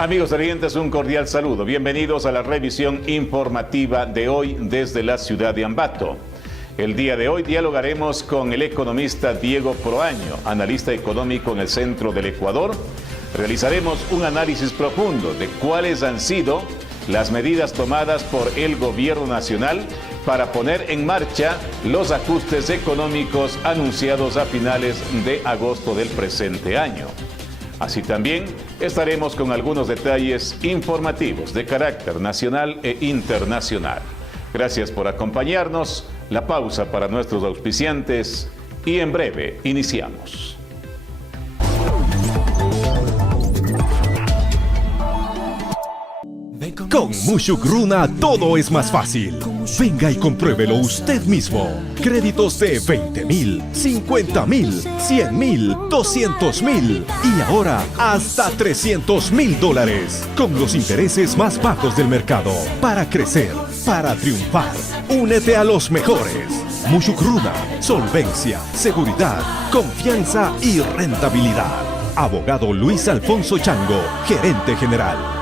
Amigos televidentes, un cordial saludo. Bienvenidos a la revisión informativa de hoy desde la ciudad de Ambato. El día de hoy dialogaremos con el economista Diego Proaño, analista económico en el centro del Ecuador. Realizaremos un análisis profundo de cuáles han sido las medidas tomadas por el gobierno nacional para poner en marcha los ajustes económicos anunciados a finales de agosto del presente año. Así también estaremos con algunos detalles informativos de carácter nacional e internacional. Gracias por acompañarnos. La pausa para nuestros auspiciantes y en breve iniciamos. Con Mushugruna todo es más fácil. Venga y compruébelo usted mismo. Créditos de 20,000, 50,000, 100,000, 200,000 y ahora hasta $300,000 con los intereses más bajos del mercado. Para crecer, para triunfar, únete a los mejores. Mushugruna, solvencia, seguridad, confianza y rentabilidad. Abogado Luis Alfonso Chango, gerente general.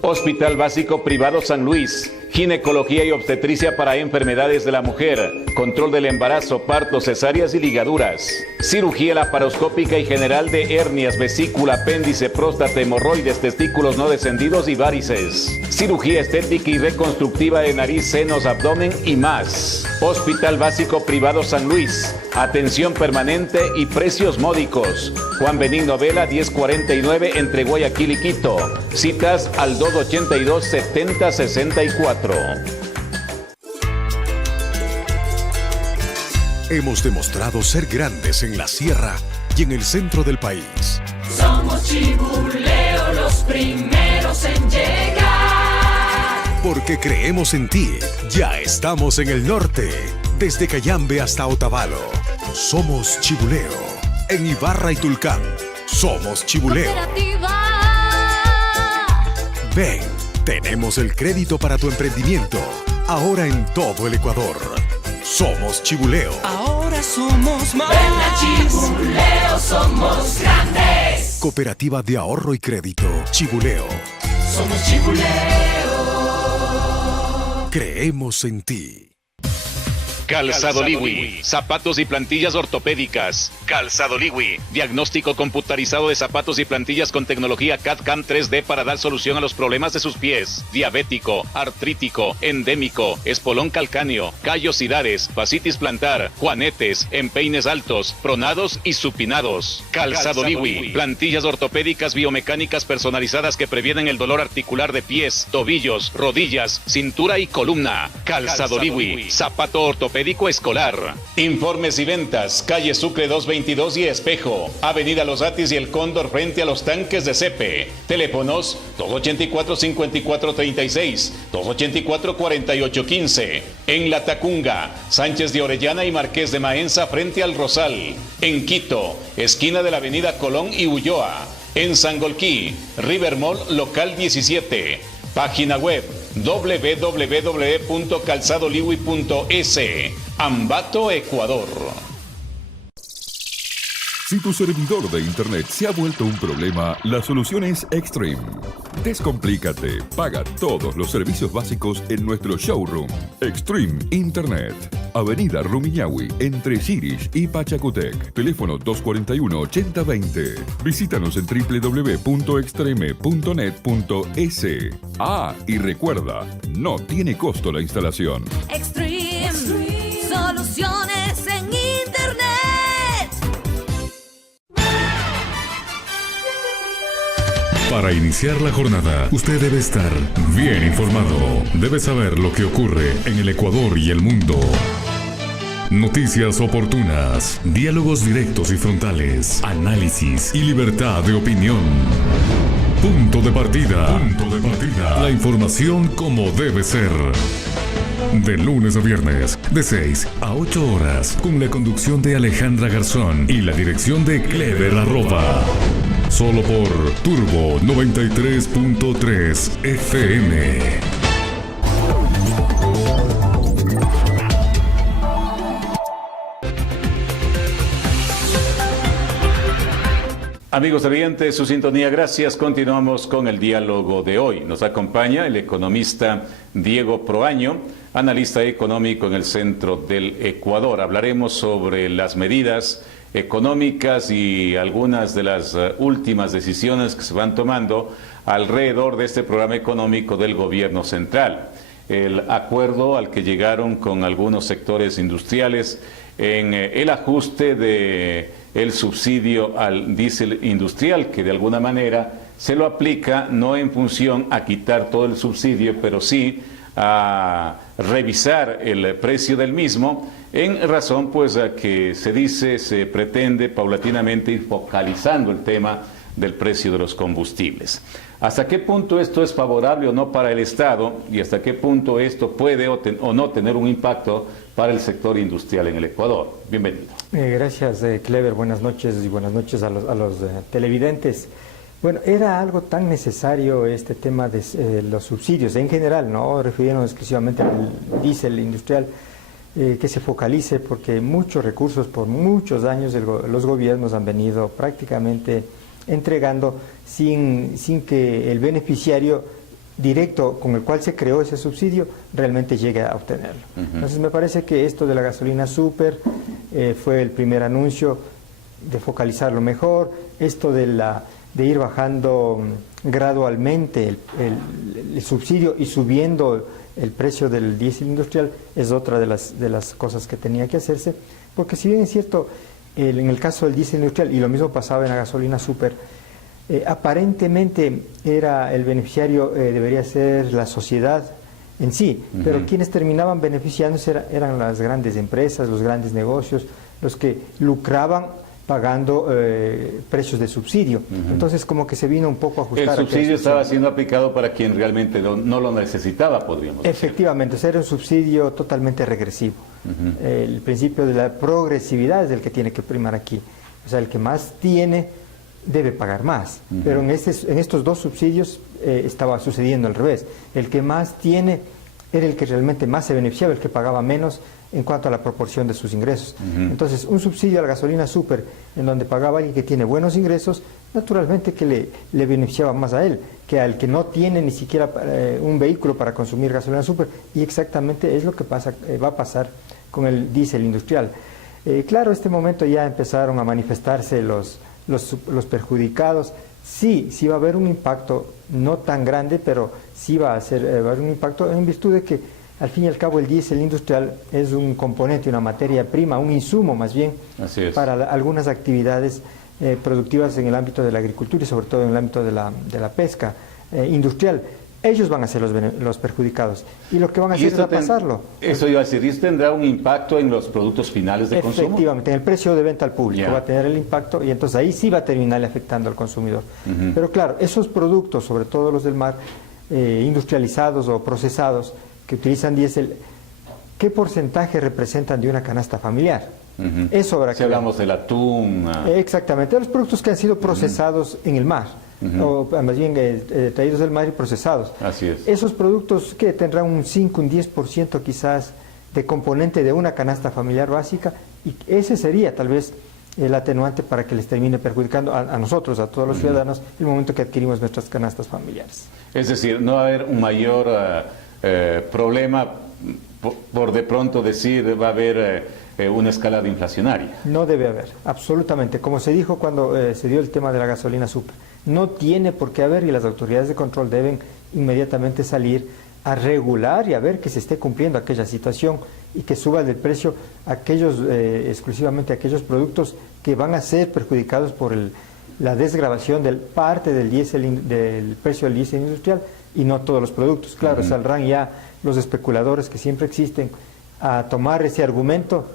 Hospital Básico Privado San Luis, ginecología y obstetricia para enfermedades de la mujer, control del embarazo, partos, cesáreas y ligaduras, cirugía laparoscópica y general de hernias, vesícula, apéndice, próstata, hemorroides, testículos no descendidos y varices, cirugía estética y reconstructiva de nariz, senos, abdomen y más. Hospital Básico Privado San Luis, atención permanente y precios módicos. Juan Benigno Vela 1049 entre Guayaquil y Quito. Citas al 282-7064. Hemos demostrado ser grandes en la sierra y en el centro del país. Somos Chibuleo, los primeros en llegar. Porque creemos en ti. Ya estamos en el norte, desde Cayambe hasta Otavalo. Somos Chibuleo. En Ibarra y Tulcán, somos Chibuleo. Ven, tenemos el crédito para tu emprendimiento. Ahora en todo el Ecuador. Somos Chibuleo. Ahora somos más. Ven a Chibuleo, somos grandes. Cooperativa de Ahorro y Crédito, Chibuleo. Somos Chibuleo. Creemos en ti. Calzado Liwi, zapatos y plantillas ortopédicas. Calzado Liwi, diagnóstico computarizado de zapatos y plantillas con tecnología CAD/CAM 3D para dar solución a los problemas de sus pies. Diabético, artrítico, endémico, espolón calcáneo, callosidades, fascitis plantar, juanetes, empeines altos, pronados y supinados. Calzado Liwi, plantillas ortopédicas biomecánicas personalizadas que previenen el dolor articular de pies, tobillos, rodillas, cintura y columna. Calzado Liwi, zapato ortopédico escolar. Informes y ventas, calle Sucre 222 y Espejo, avenida Los Atis y El Cóndor frente a los tanques de Cepe. Teléfonos 284-5436, 284-4815. En La Tacunga, Sánchez de Orellana y Marqués de Maenza frente al Rosal. En Quito, esquina de la avenida Colón y Ulloa. En Sangolquí, River Mall local 17. Página web www.calzadoliwi.es. Ambato, Ecuador. Si tu servidor de internet se ha vuelto un problema, la solución es Extreme. Descomplícate, paga todos los servicios básicos en nuestro showroom. Extreme Internet. Avenida Rumiñahui, entre Chirish y Pachacutec. Teléfono 241-8020. Visítanos en www.extreme.net.es. Ah, y recuerda, no tiene costo la instalación. Extreme. Soluciones en Internet. Para iniciar la jornada, usted debe estar bien informado. Debe saber lo que ocurre en el Ecuador y el mundo. Noticias oportunas, diálogos directos y frontales, análisis y libertad de opinión. Punto de partida. La información como debe ser. De lunes a viernes, de 6 a 8 horas, con la conducción de Alejandra Garzón y la dirección de Clever Arroba. Solo por Turbo 93.3 FM. Amigos televidentes, su sintonía, gracias. Continuamos con el diálogo de hoy. Nos acompaña el economista Diego Proaño, analista económico en el Centro del Ecuador. Hablaremos sobre las medidas económicas y algunas de las últimas decisiones que se van tomando alrededor de este programa económico del gobierno central. El acuerdo al que llegaron con algunos sectores industriales en el ajuste de el subsidio al diésel industrial, que de alguna manera se lo aplica no en función a quitar todo el subsidio, pero sí a revisar el precio del mismo, en razón pues a que se dice, se pretende paulatinamente ir focalizando el tema del precio de los combustibles. ¿Hasta qué punto esto es favorable o no para el Estado y hasta qué punto esto puede o no tener un impacto para el sector industrial en el Ecuador? Bienvenido. Gracias, Clever. Buenas noches y buenas noches a los televidentes. Bueno, era algo tan necesario este tema de los subsidios en general, no refiriéndonos exclusivamente al diésel industrial, que se focalice porque muchos recursos por muchos años los gobiernos han venido prácticamente entregando sin que el beneficiario directo con el cual se creó ese subsidio realmente llegue a obtenerlo. Entonces me parece que esto de la gasolina super fue el primer anuncio de focalizarlo mejor, esto de ir bajando gradualmente el subsidio y subiendo el precio del diésel industrial es otra de las cosas que tenía que hacerse, porque si bien es cierto, en el caso del diésel industrial, y lo mismo pasaba en la gasolina super, aparentemente era el beneficiario debería ser la sociedad en sí, pero quienes terminaban beneficiándose eran las grandes empresas, los grandes negocios, los que lucraban pagando precios de subsidio. Entonces como que se vino un poco a ajustar. El subsidio estaba siendo aplicado para quien realmente no lo necesitaba, podríamos decir. Efectivamente, o sea, era un subsidio totalmente regresivo. El principio de la progresividad es el que tiene que primar aquí. O sea, el que más tiene debe pagar más. Pero en estos dos subsidios estaba sucediendo al revés. El que más tiene era el que realmente más se beneficiaba, el que pagaba menos en cuanto a la proporción de sus ingresos. Entonces, un subsidio a la gasolina super, en donde pagaba alguien que tiene buenos ingresos, naturalmente que le beneficiaba más a él, que al que no tiene ni siquiera un vehículo para consumir gasolina super, y exactamente es lo que va a pasar con el diésel industrial. Claro, este momento ya empezaron a manifestarse los perjudicados. Sí va a haber un impacto, no tan grande, pero sí va a haber un impacto en virtud de que al fin y al cabo el diésel industrial es un componente, una materia prima, un insumo más bien para algunas actividades productivas en el ámbito de la agricultura y sobre todo en el ámbito de la pesca industrial. Ellos van a ser los perjudicados y lo que van a hacer es pasarlo. Eso iba a decir, ¿y tendrá un impacto en los productos finales de consumo? Efectivamente, en el precio de venta al público va a tener el impacto y entonces ahí sí va a terminar afectando al consumidor. Pero claro, esos productos, sobre todo los del mar, industrializados o procesados, que utilizan diésel, ¿qué porcentaje representan de una canasta familiar? Eso habrá que hablamos del atún. Exactamente, los productos que han sido procesados en el mar, o más bien traídos del mar y procesados. Así es. Esos productos que tendrán un 5, un 10% quizás de componente de una canasta familiar básica, y ese sería tal vez el atenuante para que les termine perjudicando a nosotros, a todos los ciudadanos, el momento que adquirimos nuestras canastas familiares. Es decir, no va a haber un mayor problema por de pronto decir va a haber una escalada inflacionaria. No debe haber, absolutamente. Como se dijo cuando se dio el tema de la gasolina super, no tiene por qué haber, y las autoridades de control deben inmediatamente salir a regular y a ver que se esté cumpliendo aquella situación y que suba el precio exclusivamente aquellos productos que van a ser perjudicados por la desgravación de parte del precio del diésel industrial y no todos los productos. Claro, saldrán ya los especuladores que siempre existen a tomar ese argumento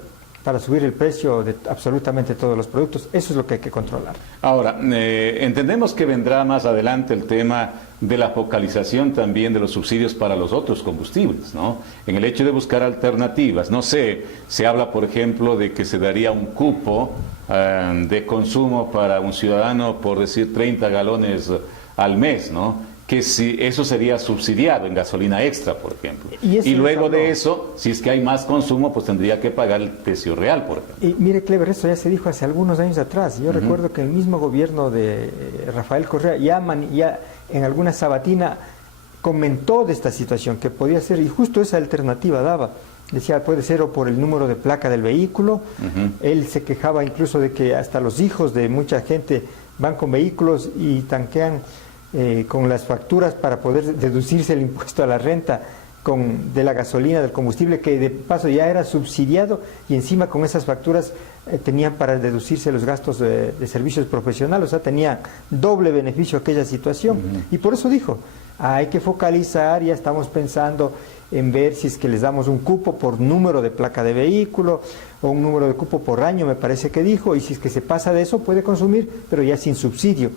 para subir el precio de absolutamente todos los productos. Eso es lo que hay que controlar. Ahora, entendemos que vendrá más adelante el tema de la focalización también de los subsidios para los otros combustibles, ¿no? En el hecho de buscar alternativas. No sé, se habla, por ejemplo, de que se daría un cupo de consumo para un ciudadano, por decir 30 galones al mes, ¿no? que si eso sería subsidiado en gasolina extra, por ejemplo. Y luego de eso, si es que hay más consumo, pues tendría que pagar el precio real, por ejemplo. Y mire, Clever, eso ya se dijo hace algunos años atrás. Yo recuerdo que el mismo gobierno de Rafael Correa ya en alguna sabatina comentó de esta situación, que podía ser, y justo esa alternativa daba. Decía, puede ser o por el número de placa del vehículo. Él se quejaba incluso de que hasta los hijos de mucha gente van con vehículos y tanquean con las facturas para poder deducirse el impuesto a la renta de la gasolina, del combustible, que de paso ya era subsidiado, y encima con esas facturas tenían para deducirse los gastos de servicios profesionales. O sea, tenía doble beneficio aquella situación. Y por eso dijo, hay que focalizar, ya estamos pensando en ver si es que les damos un cupo por número de placa de vehículo o un número de cupo por año, me parece que dijo, y si es que se pasa de eso puede consumir, pero ya sin subsidio.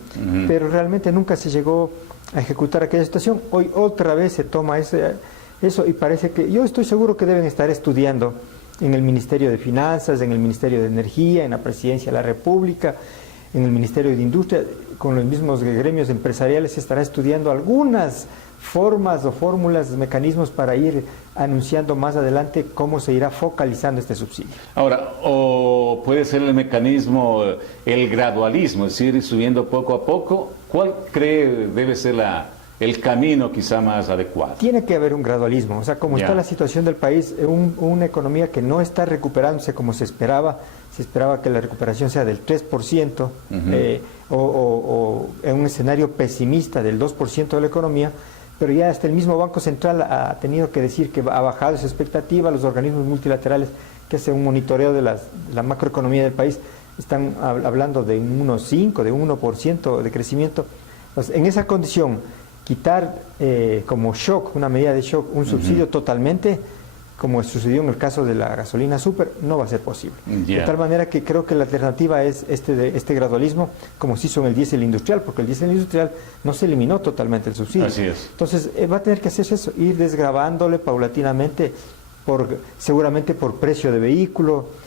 Pero realmente nunca se llegó a ejecutar aquella situación. Hoy otra vez se toma eso, y parece que, yo estoy seguro que deben estar estudiando en el Ministerio de Finanzas, en el Ministerio de Energía, en la Presidencia de la República, en el Ministerio de Industria, con los mismos gremios empresariales, se estará estudiando algunas formas o fórmulas, mecanismos para ir anunciando más adelante cómo se irá focalizando este subsidio. Ahora, o puede ser el mecanismo, el gradualismo, es decir, ir subiendo poco a poco. ¿Cuál cree debe ser el camino quizá más adecuado? Tiene que haber un gradualismo, o sea, como está la situación del país, una economía que no está recuperándose como se esperaba que la recuperación sea del 3%, o en un escenario pesimista del 2% de la economía, pero ya hasta el mismo Banco Central ha tenido que decir que ha bajado esa expectativa. Los organismos multilaterales que hacen un monitoreo de la macroeconomía del país están hablando de un 1,5%, de un 1% de crecimiento. Pues, en esa condición, quitar como shock, una medida de shock, un subsidio totalmente, como sucedió en el caso de la gasolina super, no va a ser posible. De tal manera que creo que la alternativa es este gradualismo, como se hizo en el diésel industrial, porque el diésel industrial no se eliminó totalmente el subsidio. Así es. Entonces va a tener que hacerse eso, ir desgravándole paulatinamente, seguramente por precio de vehículo.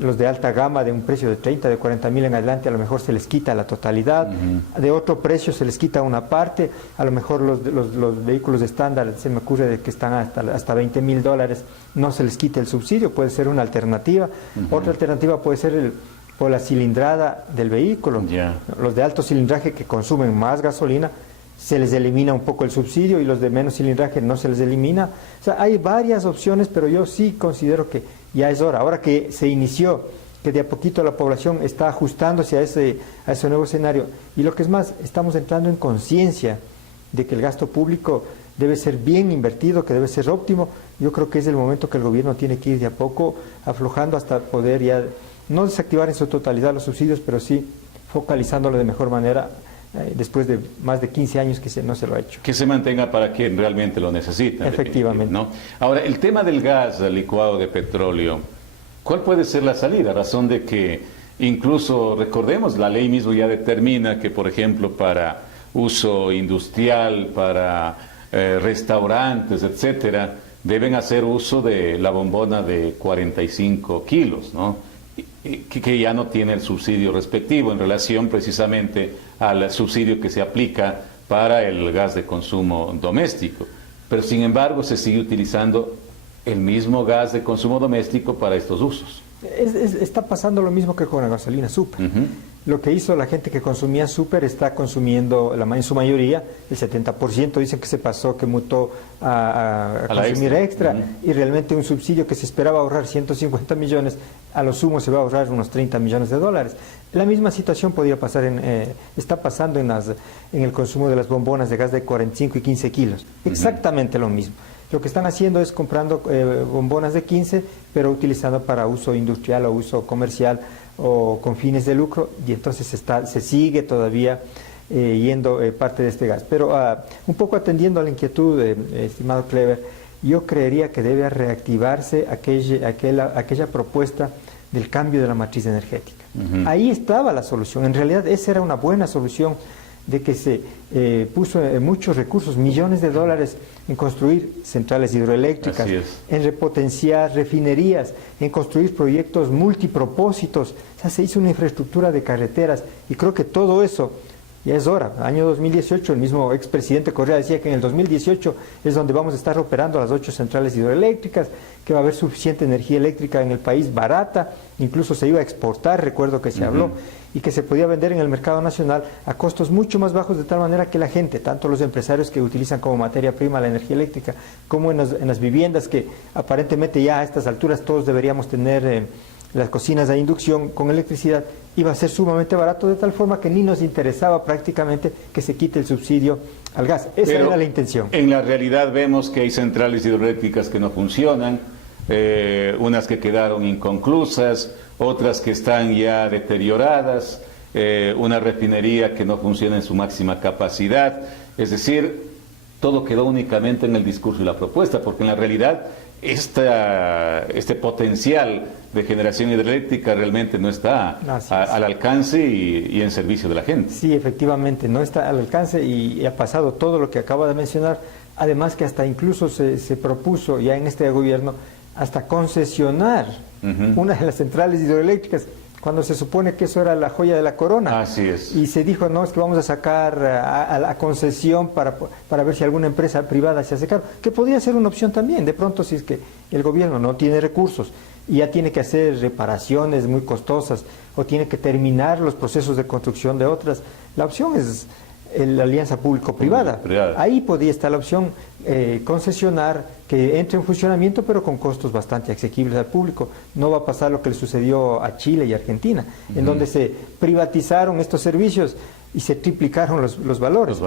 Los de alta gama de un precio de 30, de 40 mil en adelante, a lo mejor se les quita la totalidad. De otro precio se les quita una parte. A lo mejor los vehículos estándar, se me ocurre de que están hasta $20,000, no se les quita el subsidio, puede ser una alternativa. Otra alternativa puede ser por la cilindrada del vehículo. Los de alto cilindraje que consumen más gasolina, se les elimina un poco el subsidio, y los de menos cilindraje no se les elimina. O sea, hay varias opciones, pero yo sí considero que ya es hora. Ahora que se inició, que de a poquito la población está ajustándose a ese nuevo escenario, y lo que es más, estamos entrando en conciencia de que el gasto público debe ser bien invertido, que debe ser óptimo. Yo creo que es el momento que el gobierno tiene que ir de a poco aflojando hasta poder ya no desactivar en su totalidad los subsidios, pero sí focalizándolo de mejor manera, después de más de 15 años que no se lo ha hecho. Que se mantenga para quien realmente lo necesita. Efectivamente. ¿No? Ahora, el tema del gas licuado de petróleo, ¿cuál puede ser la salida? A razón de que incluso, recordemos, la ley mismo ya determina que, por ejemplo, para uso industrial, para restaurantes, etcétera, deben hacer uso de la bombona de 45 kilos, ¿no? Que ya no tiene el subsidio respectivo en relación precisamente al subsidio que se aplica para el gas de consumo doméstico. Pero sin embargo se sigue utilizando el mismo gas de consumo doméstico para estos usos. Está pasando lo mismo que con la gasolina super. Lo que hizo la gente que consumía super está consumiendo, en su mayoría, el 70%, dicen que se pasó, que mutó a consumir extra, y realmente un subsidio que se esperaba ahorrar 150 millones, a lo sumo se va a ahorrar unos 30 millones de dólares. La misma situación podría pasar está pasando en el consumo de las bombonas de gas de 45 y 15 kilos. Exactamente lo mismo. Lo que están haciendo es comprando bombonas de 15, pero utilizando para uso industrial o uso comercial o con fines de lucro, y entonces se sigue todavía yendo parte de este gas. Pero un poco atendiendo a la inquietud, estimado Clever, yo creería que debe reactivarse aquella propuesta del cambio de la matriz energética. Ahí estaba la solución. En realidad esa era una buena solución, de que se puso muchos recursos, millones de dólares, en construir centrales hidroeléctricas, en repotenciar refinerías, en construir proyectos multipropósitos. O sea, se hizo una infraestructura de carreteras, y creo que todo eso Ya es hora. Año 2018, el mismo expresidente Correa decía que en el 2018 es donde vamos a estar operando las 8 centrales hidroeléctricas, que va a haber suficiente energía eléctrica en el país barata, incluso se iba a exportar, recuerdo que se habló, y que se podía vender en el mercado nacional a costos mucho más bajos, de tal manera que la gente, tanto los empresarios que utilizan como materia prima la energía eléctrica, como en las viviendas, que aparentemente ya a estas alturas todos deberíamos tener las cocinas de inducción con electricidad, iba a ser sumamente barato, de tal forma que ni nos interesaba prácticamente que se quite el subsidio al gas. Esa era la intención. En la realidad vemos que hay centrales hidroeléctricas que no funcionan, unas que quedaron inconclusas, otras que están ya deterioradas, una refinería que no funciona en su máxima capacidad. Es decir, todo quedó únicamente en el discurso y la propuesta, porque en la realidad este potencial de generación hidroeléctrica realmente no está al alcance y en servicio de la gente. Sí, efectivamente, no está al alcance y ha pasado todo lo que acaba de mencionar. Además que hasta incluso se propuso ya en este gobierno hasta concesionar una de las centrales hidroeléctricas, cuando se supone que eso era la joya de la corona. Así es. Y se dijo, no, es que vamos a sacar a la concesión para ver si alguna empresa privada se hace cargo, que podría ser una opción también. De pronto, si es que el gobierno no tiene recursos y ya tiene que hacer reparaciones muy costosas o tiene que terminar los procesos de construcción de otras, la opción es la alianza público-privada. Ahí podría estar la opción concesionar, que entre en funcionamiento, pero con costos bastante asequibles al público. No va a pasar lo que le sucedió a Chile y Argentina, en donde se privatizaron estos servicios y se triplicaron los valores.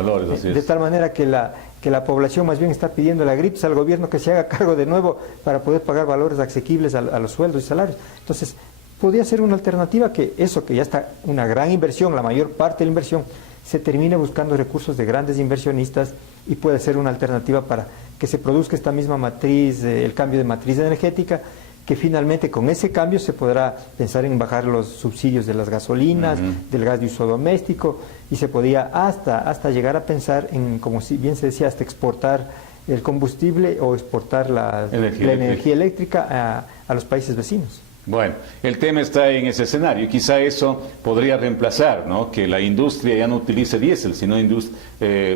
De tal manera que la población más bien está pidiendo a gritos al gobierno que se haga cargo de nuevo para poder pagar valores asequibles a los sueldos y salarios. Entonces, podría ser una alternativa que eso, que ya está una gran inversión, la mayor parte de la inversión, se termine buscando recursos de grandes inversionistas y puede ser una alternativa para que se produzca esta misma matriz, el cambio de matriz energética, que finalmente con ese cambio se podrá pensar en bajar los subsidios de las gasolinas, del gas de uso doméstico, y se podía hasta llegar a pensar en, como si bien se decía, hasta exportar el combustible o exportar la energía eléctrica a los países vecinos. Bueno, el tema está en ese escenario y quizá eso podría reemplazar, ¿no?, que la industria ya no utilice diésel, sino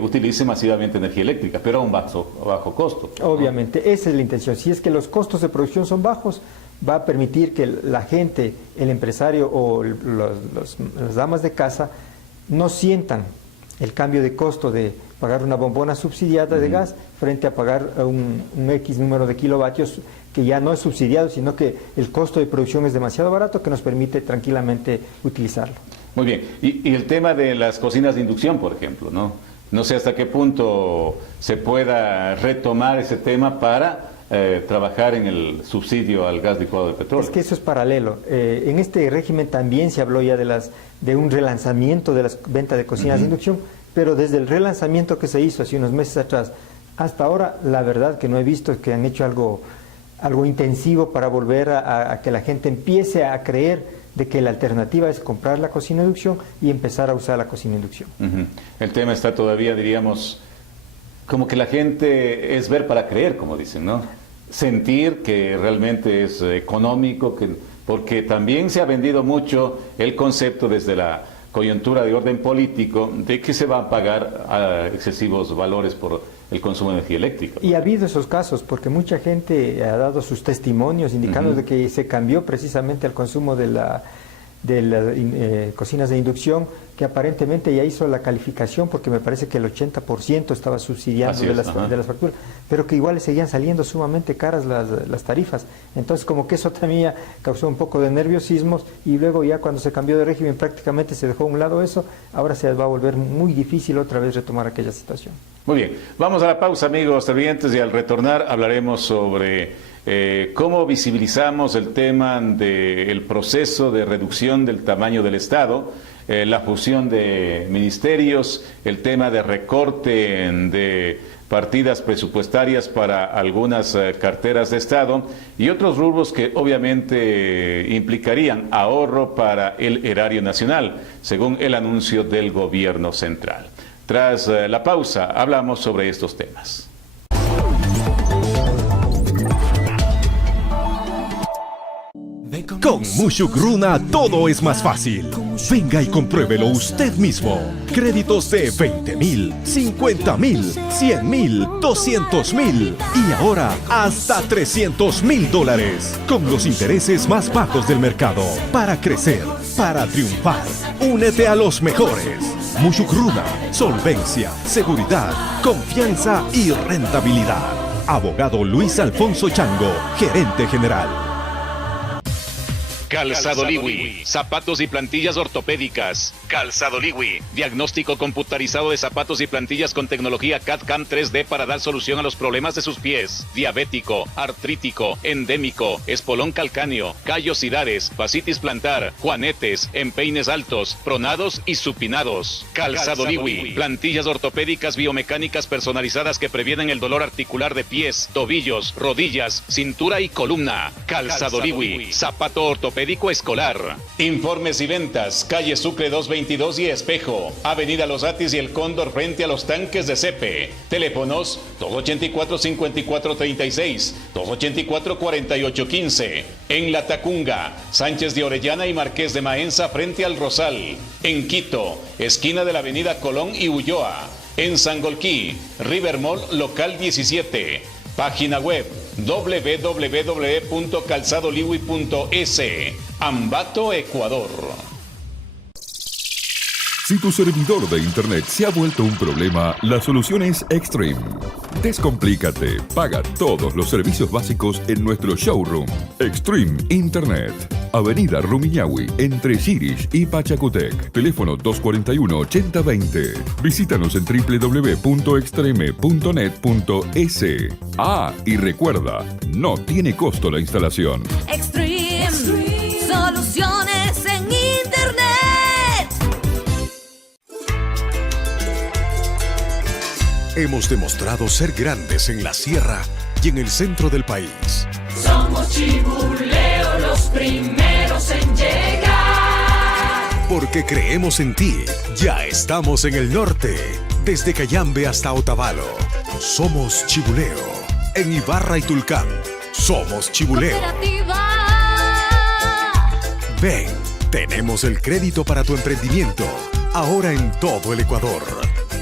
utilice masivamente energía eléctrica, pero a un bajo costo, ¿no? Obviamente, esa es la intención. Si es que los costos de producción son bajos, va a permitir que la gente, el empresario o las damas de casa no sientan el cambio de costo de pagar una bombona subsidiada de gas frente a pagar un X número de kilovatios que ya no es subsidiado, sino que el costo de producción es demasiado barato, que nos permite tranquilamente utilizarlo. Muy bien. Y el tema de las cocinas de inducción, por ejemplo, ¿no? No sé hasta qué punto se pueda retomar ese tema para trabajar en el subsidio al gas licuado de petróleo. Es que eso es paralelo. En este régimen también se habló ya de un relanzamiento de las ventas de cocinas de inducción, pero desde el relanzamiento que se hizo hace unos meses atrás hasta ahora, la verdad que no he visto que han hecho algo intensivo para volver a que la gente empiece a creer de que la alternativa es comprar la cocina de inducción y empezar a usar la cocina de inducción. El tema está todavía, diríamos, como que la gente es ver para creer, como dicen, ¿no? Sentir que realmente es económico, porque también se ha vendido mucho el concepto desde la coyuntura de orden político de que se van a pagar excesivos valores por el consumo de energía eléctrica. Y ha habido esos casos, porque mucha gente ha dado sus testimonios indicando de que se cambió precisamente el consumo de las cocinas de inducción, que aparentemente ya hizo la calificación, porque me parece que el 80% estaba subsidiando de las facturas, pero que igual le seguían saliendo sumamente caras las tarifas. Entonces, como que eso también causó un poco de nerviosismos, y luego ya cuando se cambió de régimen prácticamente se dejó a un lado eso. Ahora se va a volver muy difícil otra vez retomar aquella situación. Muy bien, vamos a la pausa, amigos televidentes, y al retornar hablaremos sobre cómo visibilizamos el tema del proceso de reducción del tamaño del Estado, la fusión de ministerios, el tema de recorte de partidas presupuestarias para algunas carteras de Estado y otros rubros que obviamente implicarían ahorro para el erario nacional, según el anuncio del gobierno central. Tras la pausa, hablamos sobre estos temas. Con Mushugruna todo es más fácil. Venga y compruébelo usted mismo. Créditos de 20,000, 50,000, 100,000, 200,000 y ahora hasta $300,000 con los intereses más bajos del mercado. Para crecer, para triunfar, únete a los mejores. Mushugruna, solvencia, seguridad, confianza y rentabilidad. Abogado Luis Alfonso Chango, gerente general. Calzado Liwi, zapatos y plantillas ortopédicas. Calzado Liwi, diagnóstico computarizado de zapatos y plantillas con tecnología CAD/CAM 3D para dar solución a los problemas de sus pies. Diabético, artrítico, endémico, espolón calcáneo, callosidades, fascitis plantar, juanetes, empeines altos, pronados y supinados. Calzado Liwi, plantillas ortopédicas biomecánicas personalizadas que previenen el dolor articular de pies, tobillos, rodillas, cintura y columna. Calzado Liwi, zapato ortopédico escolar. Informes y ventas, calle Sucre 222 y Espejo, avenida Los Atis y El Cóndor frente a los tanques de Cepe. Teléfonos 284-5436, 284-4815. En La Tacunga, Sánchez de Orellana y Marqués de Maenza frente al Rosal. En Quito, esquina de la avenida Colón y Ulloa. En Sangolquí, River Mall local 17. Página web www.calzadoliwi.es. Ambato, Ecuador. Si tu servidor de internet se ha vuelto un problema, la solución es Extreme. Descomplícate, paga todos los servicios básicos en nuestro showroom. Extreme Internet. Avenida Rumiñahui, entre Chirish y Pachacutec. Teléfono 241-8020. Visítanos en www.extreme.net.es. Ah, y recuerda, no tiene costo la instalación. Extreme. Soluciones en Internet. Hemos demostrado ser grandes en la sierra y en el centro del país. Somos Chibuleo, los primeros en llegar. Porque creemos en ti. Ya estamos en el norte, desde Cayambe hasta Otavalo. Somos Chibuleo. En Ibarra y Tulcán, somos Chibuleo. Ven, tenemos el crédito para tu emprendimiento. Ahora en todo el Ecuador.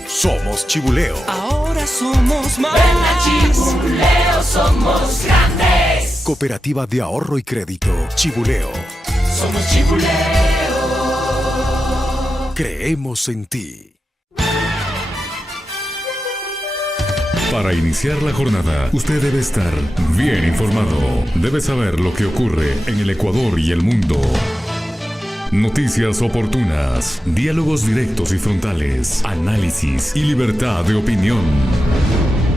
Somos Chibuleo. Ahora somos más. Ven a Chibuleo, somos grandes. Cooperativa de Ahorro y Crédito Chibuleo. Somos Chibuleo. Creemos en ti. Para iniciar la jornada, usted debe estar bien informado. Debe saber lo que ocurre en el Ecuador y el mundo. Noticias oportunas, diálogos directos y frontales, análisis y libertad de opinión.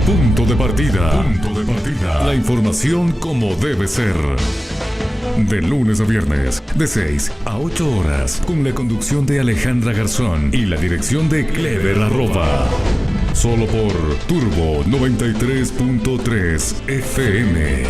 Punto de partida. Punto de partida. La información como debe ser. De lunes a viernes, de 6 a 8 horas, con la conducción de Alejandra Garzón y la dirección de Clever Arroba. Solo por Turbo 93.3 FM.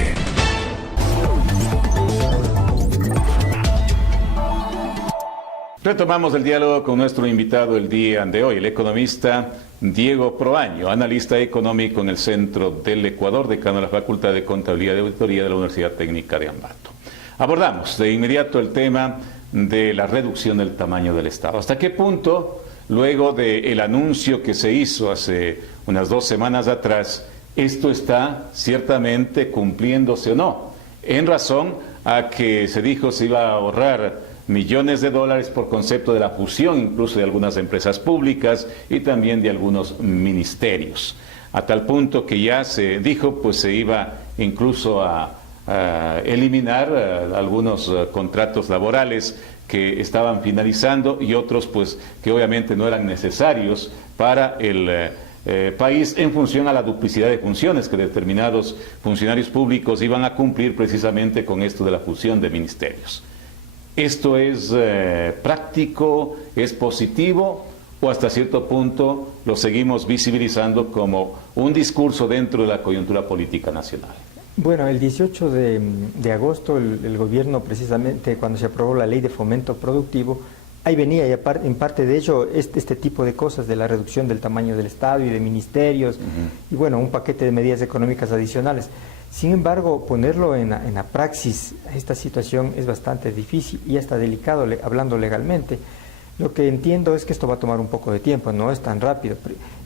Retomamos el diálogo con nuestro invitado el día de hoy, el economista Diego Proaño, analista económico en el Centro del Ecuador, decano de la Facultad de Contabilidad y Auditoría de la Universidad Técnica de Ambato. Abordamos de inmediato el tema de la reducción del tamaño del Estado. ¿Hasta qué punto, luego del anuncio que se hizo hace unas 2 semanas atrás, esto está ciertamente cumpliéndose o no? En razón a que se dijo se iba a ahorrar millones de dólares por concepto de la fusión incluso de algunas empresas públicas y también de algunos ministerios, a tal punto que ya se dijo pues se iba incluso a eliminar algunos contratos laborales que estaban finalizando y otros pues que obviamente no eran necesarios para el país en función a la duplicidad de funciones que determinados funcionarios públicos iban a cumplir precisamente con esto de la fusión de ministerios. ¿Esto es práctico, es positivo o hasta cierto punto lo seguimos visibilizando como un discurso dentro de la coyuntura política nacional? Bueno, el 18 de agosto el gobierno, precisamente cuando se aprobó la ley de fomento productivo, ahí venía y en parte de ello este tipo de cosas de la reducción del tamaño del Estado y de ministerios y bueno, un paquete de medidas económicas adicionales. Sin embargo, ponerlo en la praxis, esta situación es bastante difícil y hasta delicado hablando legalmente. Lo que entiendo es que esto va a tomar un poco de tiempo, no es tan rápido.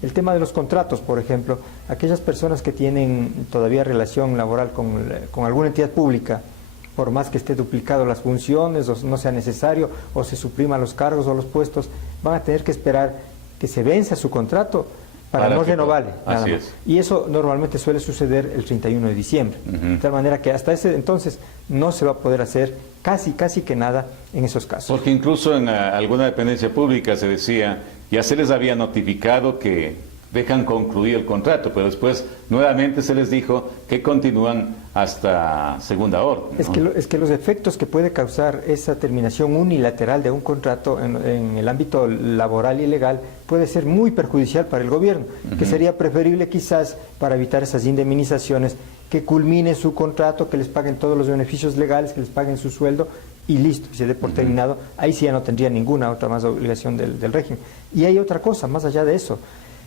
El tema de los contratos, por ejemplo, aquellas personas que tienen todavía relación laboral con alguna entidad pública, por más que esté duplicado las funciones o no sea necesario o se supriman los cargos o los puestos, van a tener que esperar que se venza su contrato para no renovarle. Así es. Y eso normalmente suele suceder el 31 de diciembre. De tal manera que hasta ese entonces no se va a poder hacer casi que nada en esos casos. Porque incluso en alguna dependencia pública se decía, ya se les había notificado que dejan concluir el contrato, pero después nuevamente se les dijo que continúan hasta segunda orden, ¿no? Es que los efectos que puede causar esa terminación unilateral de un contrato en el ámbito laboral y legal puede ser muy perjudicial para el gobierno, que sería preferible quizás para evitar esas indemnizaciones que culmine su contrato, que les paguen todos los beneficios legales, que les paguen su sueldo y listo, se dé por terminado. Ahí sí ya no tendría ninguna otra más obligación del régimen. Y hay otra cosa, más allá de eso.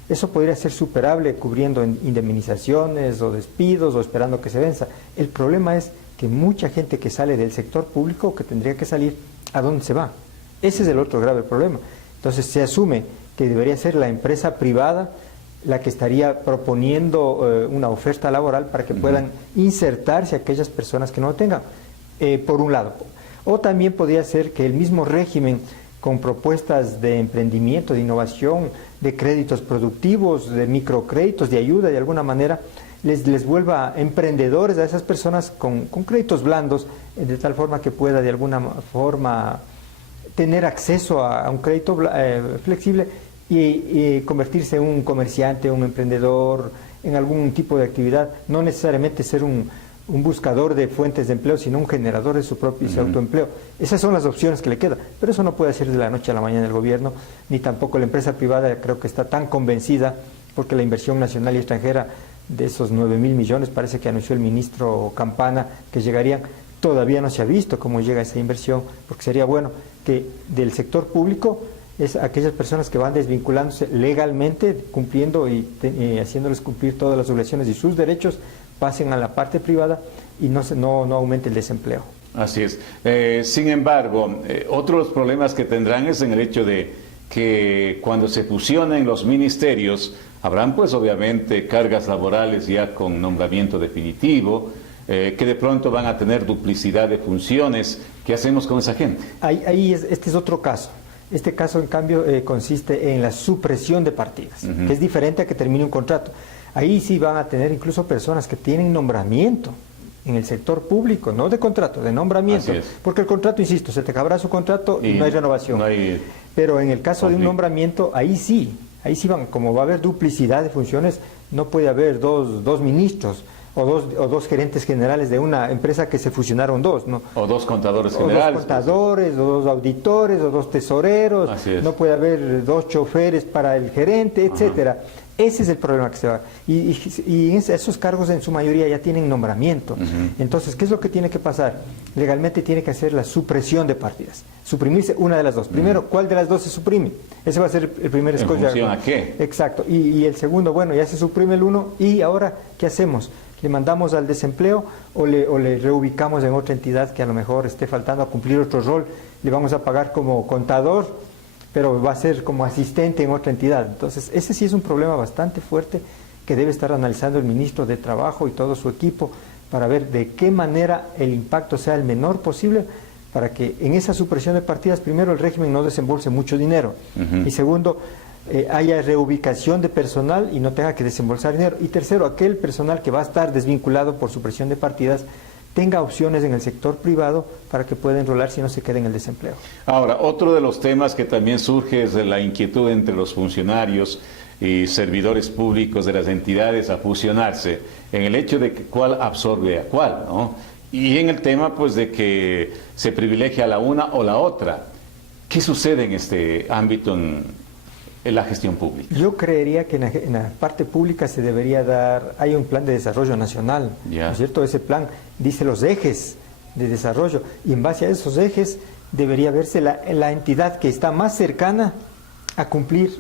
Eso podría ser superable cubriendo indemnizaciones o despidos o esperando que se venza. El problema es que mucha gente que sale del sector público, que tendría que salir, ¿a dónde se va? Ese es el otro grave problema. Entonces se asume que debería ser la empresa privada la que estaría proponiendo una oferta laboral para que puedan insertarse aquellas personas que no lo tengan, por un lado. O también podría ser que el mismo régimen, con propuestas de emprendimiento, de innovación, de créditos productivos, de microcréditos, de ayuda, de alguna manera, les vuelva emprendedores a esas personas con créditos blandos, de tal forma que pueda de alguna forma tener acceso a un crédito flexible y convertirse en un comerciante, un emprendedor, en algún tipo de actividad, no necesariamente ser un buscador de fuentes de empleo, sino un generador de su propio autoempleo. Esas son las opciones que le quedan, pero eso no puede hacer de la noche a la mañana el gobierno, ni tampoco la empresa privada. Creo que está tan convencida, porque la inversión nacional y extranjera de esos 9.000 millones, parece que anunció el ministro Campana que llegarían, todavía no se ha visto cómo llega esa inversión, porque sería bueno que del sector público es aquellas personas que van desvinculándose legalmente, cumpliendo y haciéndoles cumplir todas las obligaciones y sus derechos, pasen a la parte privada y no aumente el desempleo. Así es. Sin embargo, otro de los problemas que tendrán es en el hecho de que cuando se fusionen los ministerios, habrán pues obviamente cargas laborales ya con nombramiento definitivo, que de pronto van a tener duplicidad de funciones. ¿Qué hacemos con esa gente? Este es otro caso. Este caso, en cambio, consiste en la supresión de partidas, que es diferente a que termine un contrato. Ahí sí van a tener incluso personas que tienen nombramiento en el sector público, no de contrato, de nombramiento. Porque el contrato, insisto, se te acabará su contrato y no hay renovación. Pero en el caso de un nombramiento, ahí sí van, como va a haber duplicidad de funciones, no puede haber dos ministros o dos gerentes generales de una empresa que se fusionaron dos, ¿no? O dos contadores generales. O dos contadores, o dos auditores, o dos tesoreros. No puede haber dos choferes para el gerente, etcétera. Ese es el problema que se va. Y esos cargos en su mayoría ya tienen nombramiento. Entonces, ¿qué es lo que tiene que pasar? Legalmente tiene que hacer la supresión de partidas. Suprimirse una de las dos. Primero, ¿cuál de las dos se suprime? Ese va a ser el primer escollo. ¿En función a qué? Exacto. Y el segundo, bueno, ya se suprime el uno. ¿Y ahora qué hacemos? ¿Le mandamos al desempleo o le reubicamos en otra entidad que a lo mejor esté faltando a cumplir otro rol? Le vamos a pagar como contador, pero va a ser como asistente en otra entidad. Entonces, ese sí es un problema bastante fuerte que debe estar analizando el ministro de Trabajo y todo su equipo para ver de qué manera el impacto sea el menor posible, para que en esa supresión de partidas, primero, el régimen no desembolse mucho dinero, y segundo, haya reubicación de personal y no tenga que desembolsar dinero, y tercero, aquel personal que va a estar desvinculado por supresión de partidas tenga opciones en el sector privado para que pueda enrolarse y no se quede en el desempleo. Ahora, otro de los temas que también surge es de la inquietud entre los funcionarios y servidores públicos de las entidades a fusionarse, en el hecho de que cuál absorbe a cuál, ¿no? Y en el tema pues de que se privilegia a la una o la otra. ¿Qué sucede en este ámbito en la gestión pública? Yo creería que en la parte pública se debería dar, hay un plan de desarrollo nacional, ¿no es cierto? Ese plan dice los ejes de desarrollo, y en base a esos ejes debería verse la entidad que está más cercana a cumplir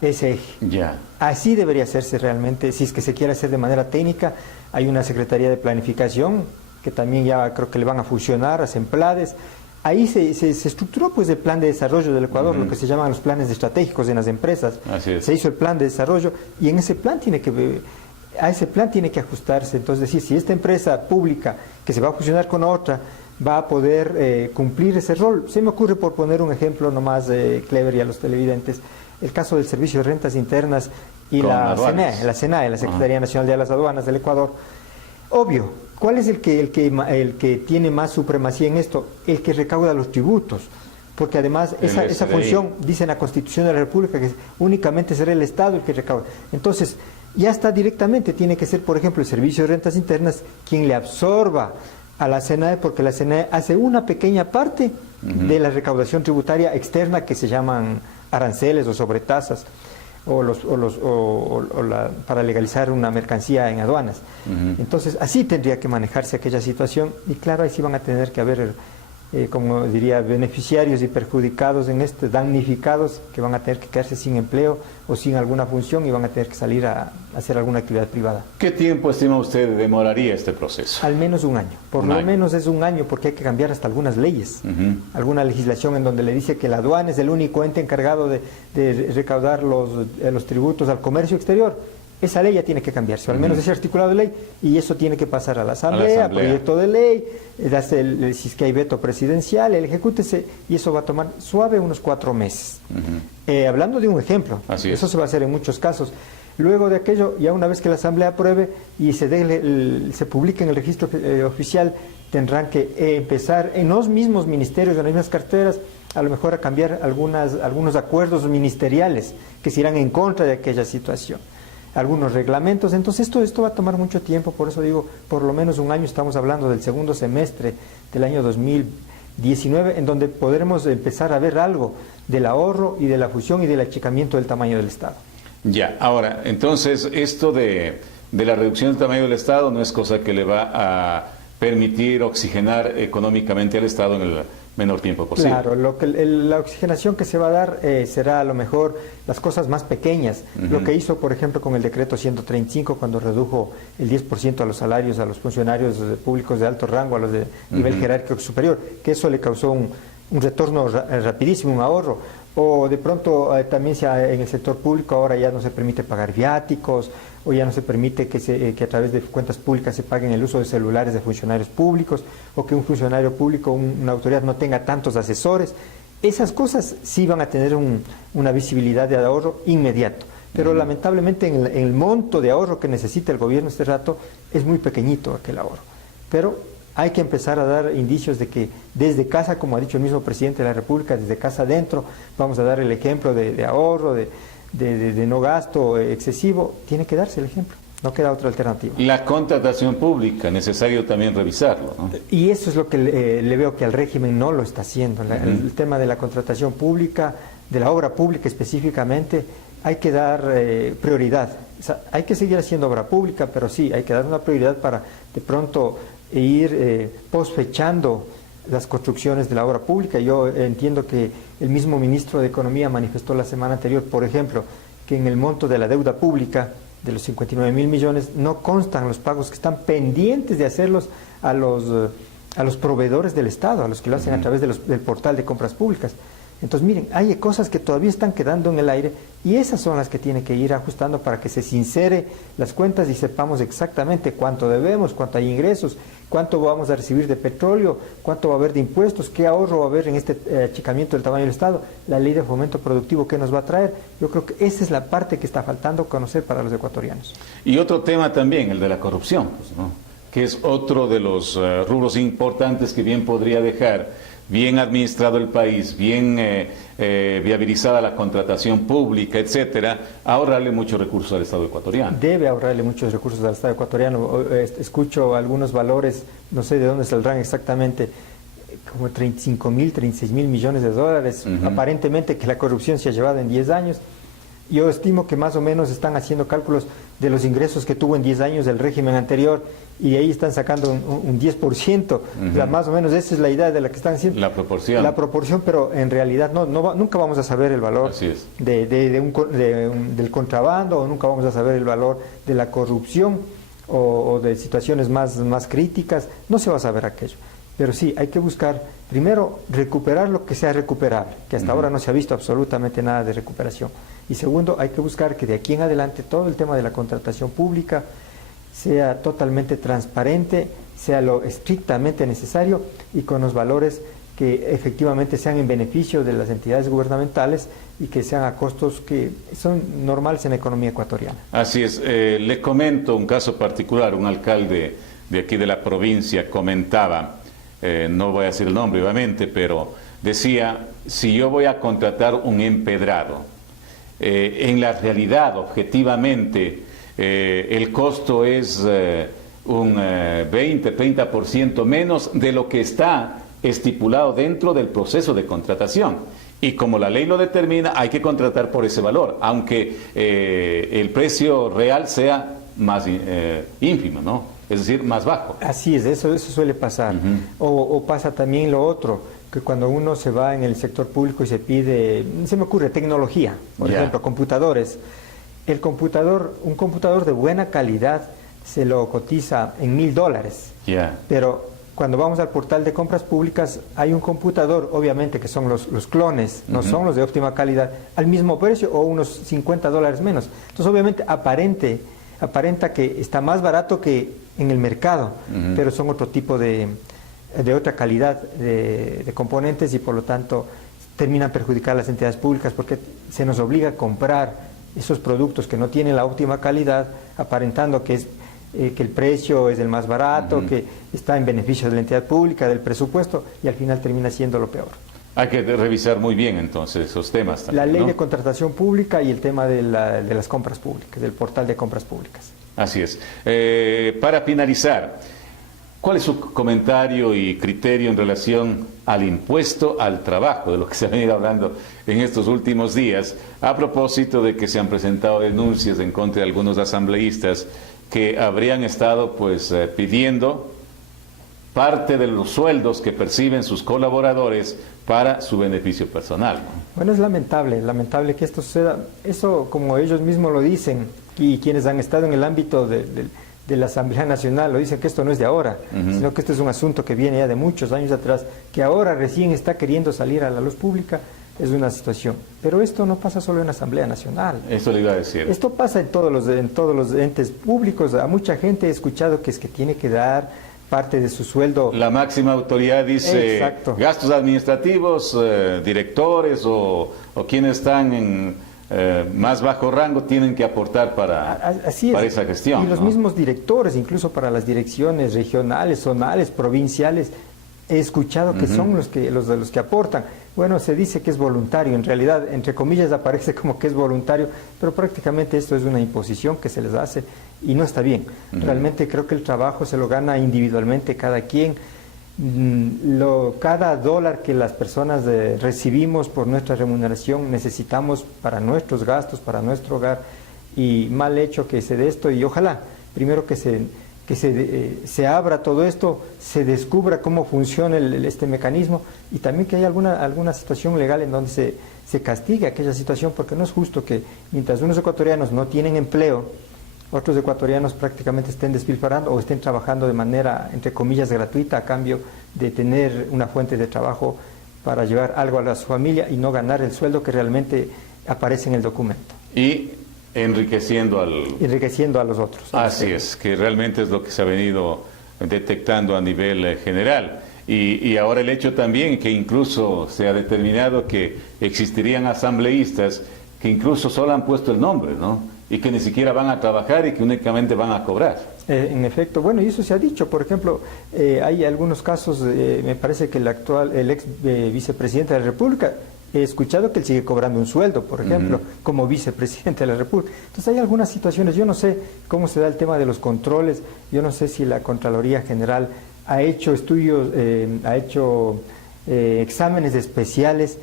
ese eje. Ya. Así debería hacerse realmente, si es que se quiere hacer de manera técnica. Hay una Secretaría de Planificación, que también ya creo que le van a fusionar a SEMPLADES. Ahí se estructuró pues el plan de desarrollo del Ecuador, lo que se llaman los planes estratégicos en las empresas. Así es. Se hizo el plan de desarrollo y en ese plan a ese plan tiene que ajustarse. Entonces, decir, si esta empresa pública que se va a fusionar con otra va a poder cumplir ese rol. Se me ocurre, por poner un ejemplo nomás clever y a los televidentes, el caso del Servicio de Rentas Internas y la SENAE, la Secretaría Nacional de las Aduanas del Ecuador. Obvio, ¿cuál es el que tiene más supremacía en esto? El que recauda los tributos. Porque además esa función, dice en la Constitución de la República, que únicamente será el Estado el que recauda. Entonces, ya está directamente, tiene que ser, por ejemplo, el Servicio de Rentas Internas quien le absorba a la SENAE, porque la SENAE hace una pequeña parte de la recaudación tributaria externa, que se llaman aranceles o sobretasas, para legalizar una mercancía en aduanas. Entonces, así tendría que manejarse aquella situación, y claro, ahí sí van a tener que haber, como diría, beneficiarios y perjudicados en este, damnificados, que van a tener que quedarse sin empleo o sin alguna función y van a tener que salir a hacer alguna actividad privada. ¿Qué tiempo estima usted demoraría este proceso? Al menos un año, por lo menos es un año, porque hay que cambiar hasta algunas leyes, alguna legislación en donde le dice que la aduana es el único ente encargado de recaudar los tributos al comercio exterior. Esa ley ya tiene que cambiarse, o al menos ese articulado de ley, y eso tiene que pasar a la Asamblea, proyecto de ley, si es que hay veto presidencial, el ejecútese, y eso va a tomar suave unos 4 meses. Hablando de un ejemplo, eso se va a hacer en muchos casos. Luego de aquello, ya una vez que la Asamblea apruebe y se publique en el registro oficial, tendrán que empezar en los mismos ministerios, en las mismas carteras, a lo mejor a cambiar algunos acuerdos ministeriales que se irán en contra de aquella situación, algunos reglamentos. Entonces esto va a tomar mucho tiempo, por eso digo, por lo menos un año. Estamos hablando del segundo semestre del año 2019, en donde podremos empezar a ver algo del ahorro y de la fusión y del achicamiento del tamaño del Estado. Ya, ahora, entonces, esto de la reducción del tamaño del Estado no es cosa que le va a permitir oxigenar económicamente al Estado en el menor tiempo posible. Claro, la oxigenación que se va a dar será a lo mejor las cosas más pequeñas. Lo que hizo, por ejemplo, con el decreto 135, cuando redujo el 10% a los salarios a los funcionarios públicos de alto rango, a los de nivel jerárquico superior, que eso le causó un retorno rapidísimo, un ahorro. O de pronto también en el sector público ahora ya no se permite pagar viáticos, o ya no se permite que a través de cuentas públicas se paguen el uso de celulares de funcionarios públicos, o que un funcionario público, una autoridad no tenga tantos asesores. Esas cosas sí van a tener una visibilidad de ahorro inmediato, pero lamentablemente en el monto de ahorro que necesita el gobierno este rato es muy pequeñito aquel ahorro. Pero hay que empezar a dar indicios de que desde casa, como ha dicho el mismo presidente de la República, desde casa adentro, vamos a dar el ejemplo de ahorro, de no gasto excesivo. Tiene que darse el ejemplo, no queda otra alternativa. La contratación pública, necesario también revisarlo, ¿no? Y eso es lo que le veo que al régimen no lo está haciendo. El tema de la contratación pública, de la obra pública específicamente, hay que dar prioridad. O sea, hay que seguir haciendo obra pública, pero sí, hay que dar una prioridad para de pronto ir posfechando las construcciones de la obra pública. Yo entiendo que el mismo ministro de Economía manifestó la semana anterior, por ejemplo, que en el monto de la deuda pública de los 59.000 millones no constan los pagos que están pendientes de hacerlos a los proveedores del Estado, a los que lo hacen a través del portal de compras públicas. Entonces, miren, hay cosas que todavía están quedando en el aire, y esas son las que tiene que ir ajustando para que se sincere las cuentas y sepamos exactamente cuánto debemos, cuánto hay ingresos, cuánto vamos a recibir de petróleo, cuánto va a haber de impuestos, qué ahorro va a haber en este achicamiento del tamaño del Estado, la ley de fomento productivo, qué nos va a traer. Yo creo que esa es la parte que está faltando conocer para los ecuatorianos. Y otro tema también, el de la corrupción, pues, ¿no? Que es otro de los rubros importantes que bien podría dejar bien administrado el país, bien viabilizada la contratación pública, etcétera, ahorrarle muchos recursos al Estado ecuatoriano. Debe ahorrarle muchos recursos al Estado ecuatoriano. Escucho algunos valores, no sé de dónde saldrán exactamente, como 35.000, 36.000 millones de dólares, aparentemente que la corrupción se ha llevado en 10 años. Yo estimo que más o menos están haciendo cálculos de los ingresos que tuvo en 10 años del régimen anterior y de ahí están sacando un 10%. O sea, más o menos esa es la idea de la que están haciendo. La proporción. La proporción, pero en realidad nunca vamos a saber el valor Así es. del contrabando, o nunca vamos a saber el valor de la corrupción o de situaciones más críticas. No se va a saber aquello. Pero sí, hay que buscar, primero, recuperar lo que sea recuperable, que hasta ahora no se ha visto absolutamente nada de recuperación. Y segundo, hay que buscar que de aquí en adelante todo el tema de la contratación pública sea totalmente transparente, sea lo estrictamente necesario y con los valores que efectivamente sean en beneficio de las entidades gubernamentales y que sean a costos que son normales en la economía ecuatoriana. Así es. Le comento un caso particular. Un alcalde de aquí de la provincia comentaba, no voy a decir el nombre obviamente, pero decía, si yo voy a contratar un empedrado, en la realidad, objetivamente, el costo es un 20-30% menos de lo que está estipulado dentro del proceso de contratación. Y como la ley lo determina, hay que contratar por ese valor, aunque el precio real sea más ínfimo, ¿no? Es decir, más bajo. Así es, eso suele pasar. O pasa también lo otro, que cuando uno se va en el sector público y se pide, se me ocurre, tecnología, por ejemplo, computadores. Un computador de buena calidad se lo cotiza en $1,000. Pero cuando vamos al portal de compras públicas, hay un computador, obviamente que son los clones, no son los de óptima calidad, al mismo precio o unos $50 menos. Entonces, obviamente, aparenta que está más barato que en el mercado, pero son otro tipo de otra calidad de componentes y por lo tanto terminan perjudicar a las entidades públicas porque se nos obliga a comprar esos productos que no tienen la óptima calidad, aparentando que el precio es el más barato, que está en beneficio de la entidad pública, del presupuesto, y al final termina siendo lo peor. Hay que revisar muy bien entonces esos temas también, la ley ¿no? de contratación pública y el tema de las compras públicas, del portal de compras públicas. Así es. Para finalizar, ¿cuál es su comentario y criterio en relación al impuesto al trabajo, de lo que se ha venido hablando en estos últimos días, a propósito de que se han presentado denuncias en contra de algunos asambleístas que habrían estado pidiendo parte de los sueldos que perciben sus colaboradores para su beneficio personal, ¿no? Bueno, es lamentable que esto suceda. Eso, como ellos mismos lo dicen, y quienes han estado en el ámbito de la Asamblea Nacional lo dicen, que esto no es de ahora, sino que esto es un asunto que viene ya de muchos años atrás, que ahora recién está queriendo salir a la luz pública. Es una situación. Pero esto no pasa solo en la Asamblea Nacional. Eso le iba a decir. Esto pasa en todos los entes públicos. A mucha gente he escuchado que tiene que dar parte de su sueldo. La máxima autoridad dice, exacto, gastos administrativos, directores o quienes están en más bajo rango tienen que aportar para esa gestión. Y los mismos directores, incluso para las direcciones regionales, zonales, provinciales, he escuchado que son los que aportan. Bueno, se dice que es voluntario, en realidad, entre comillas, aparece como que es voluntario, pero prácticamente esto es una imposición que se les hace y no está bien. Realmente creo que el trabajo se lo gana individualmente cada quien. Cada dólar que las personas recibimos por nuestra remuneración necesitamos para nuestros gastos, para nuestro hogar, y mal hecho que se dé esto, y ojalá, primero que se abra todo esto, se descubra cómo funciona este mecanismo y también que haya alguna situación legal en donde se castigue aquella situación, porque no es justo que mientras unos ecuatorianos no tienen empleo, otros ecuatorianos prácticamente estén despilfarrando o estén trabajando de manera, entre comillas, gratuita a cambio de tener una fuente de trabajo para llevar algo a su familia y no ganar el sueldo que realmente aparece en el documento. Y enriqueciendo a los otros. Así es, que realmente es lo que se ha venido detectando a nivel general. Y ahora el hecho también que incluso se ha determinado que existirían asambleístas que incluso solo han puesto el nombre, ¿no? Y que ni siquiera van a trabajar y que únicamente van a cobrar. En efecto, bueno, y eso se ha dicho. Por ejemplo, hay algunos casos, me parece que el ex vicepresidente de la República, he escuchado que él sigue cobrando un sueldo, por ejemplo, como vicepresidente de la República. Entonces hay algunas situaciones, yo no sé cómo se da el tema de los controles, yo no sé si la Contraloría General ha hecho estudios, exámenes especiales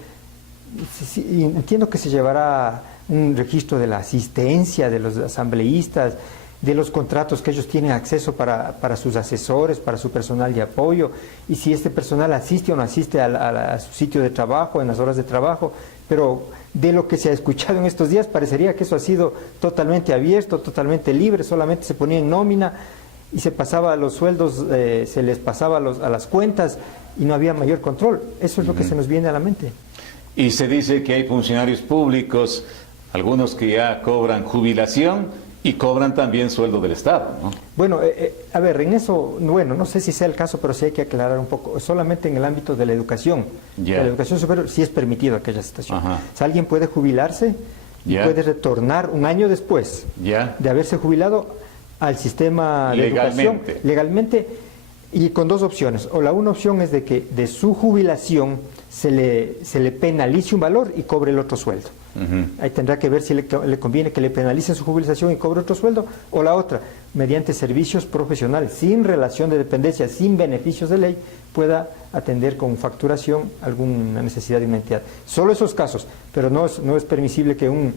Sí, entiendo que se llevará un registro de la asistencia de los asambleístas, de los contratos que ellos tienen acceso para sus asesores, para su personal de apoyo, y si este personal asiste o no asiste a su sitio de trabajo, en las horas de trabajo. Pero de lo que se ha escuchado en estos días, parecería que eso ha sido totalmente abierto, totalmente libre, solamente se ponía en nómina y se pasaba los sueldos, se les pasaba a las cuentas y no había mayor control. Eso es lo que se nos viene a la mente. Y se dice que hay funcionarios públicos, algunos que ya cobran jubilación y cobran también sueldo del Estado, ¿no? Bueno, a ver, en eso, bueno, no sé si sea el caso, pero sí hay que aclarar un poco. Solamente en el ámbito de la educación. Yeah. De la educación superior sí es permitido aquella situación. Ajá. O sea, alguien puede jubilarse y Yeah. puede retornar un año después Yeah. de haberse jubilado al sistema de educación legalmente, y con dos opciones. O la una opción es de que de su jubilación se le penalice un valor y cobre el otro sueldo. Ahí tendrá que ver si le conviene que le penalicen su jubilación y cobre otro sueldo, o la otra, mediante servicios profesionales, sin relación de dependencia, sin beneficios de ley, pueda atender con facturación alguna necesidad de una entidad. Solo esos casos, pero no es permisible que un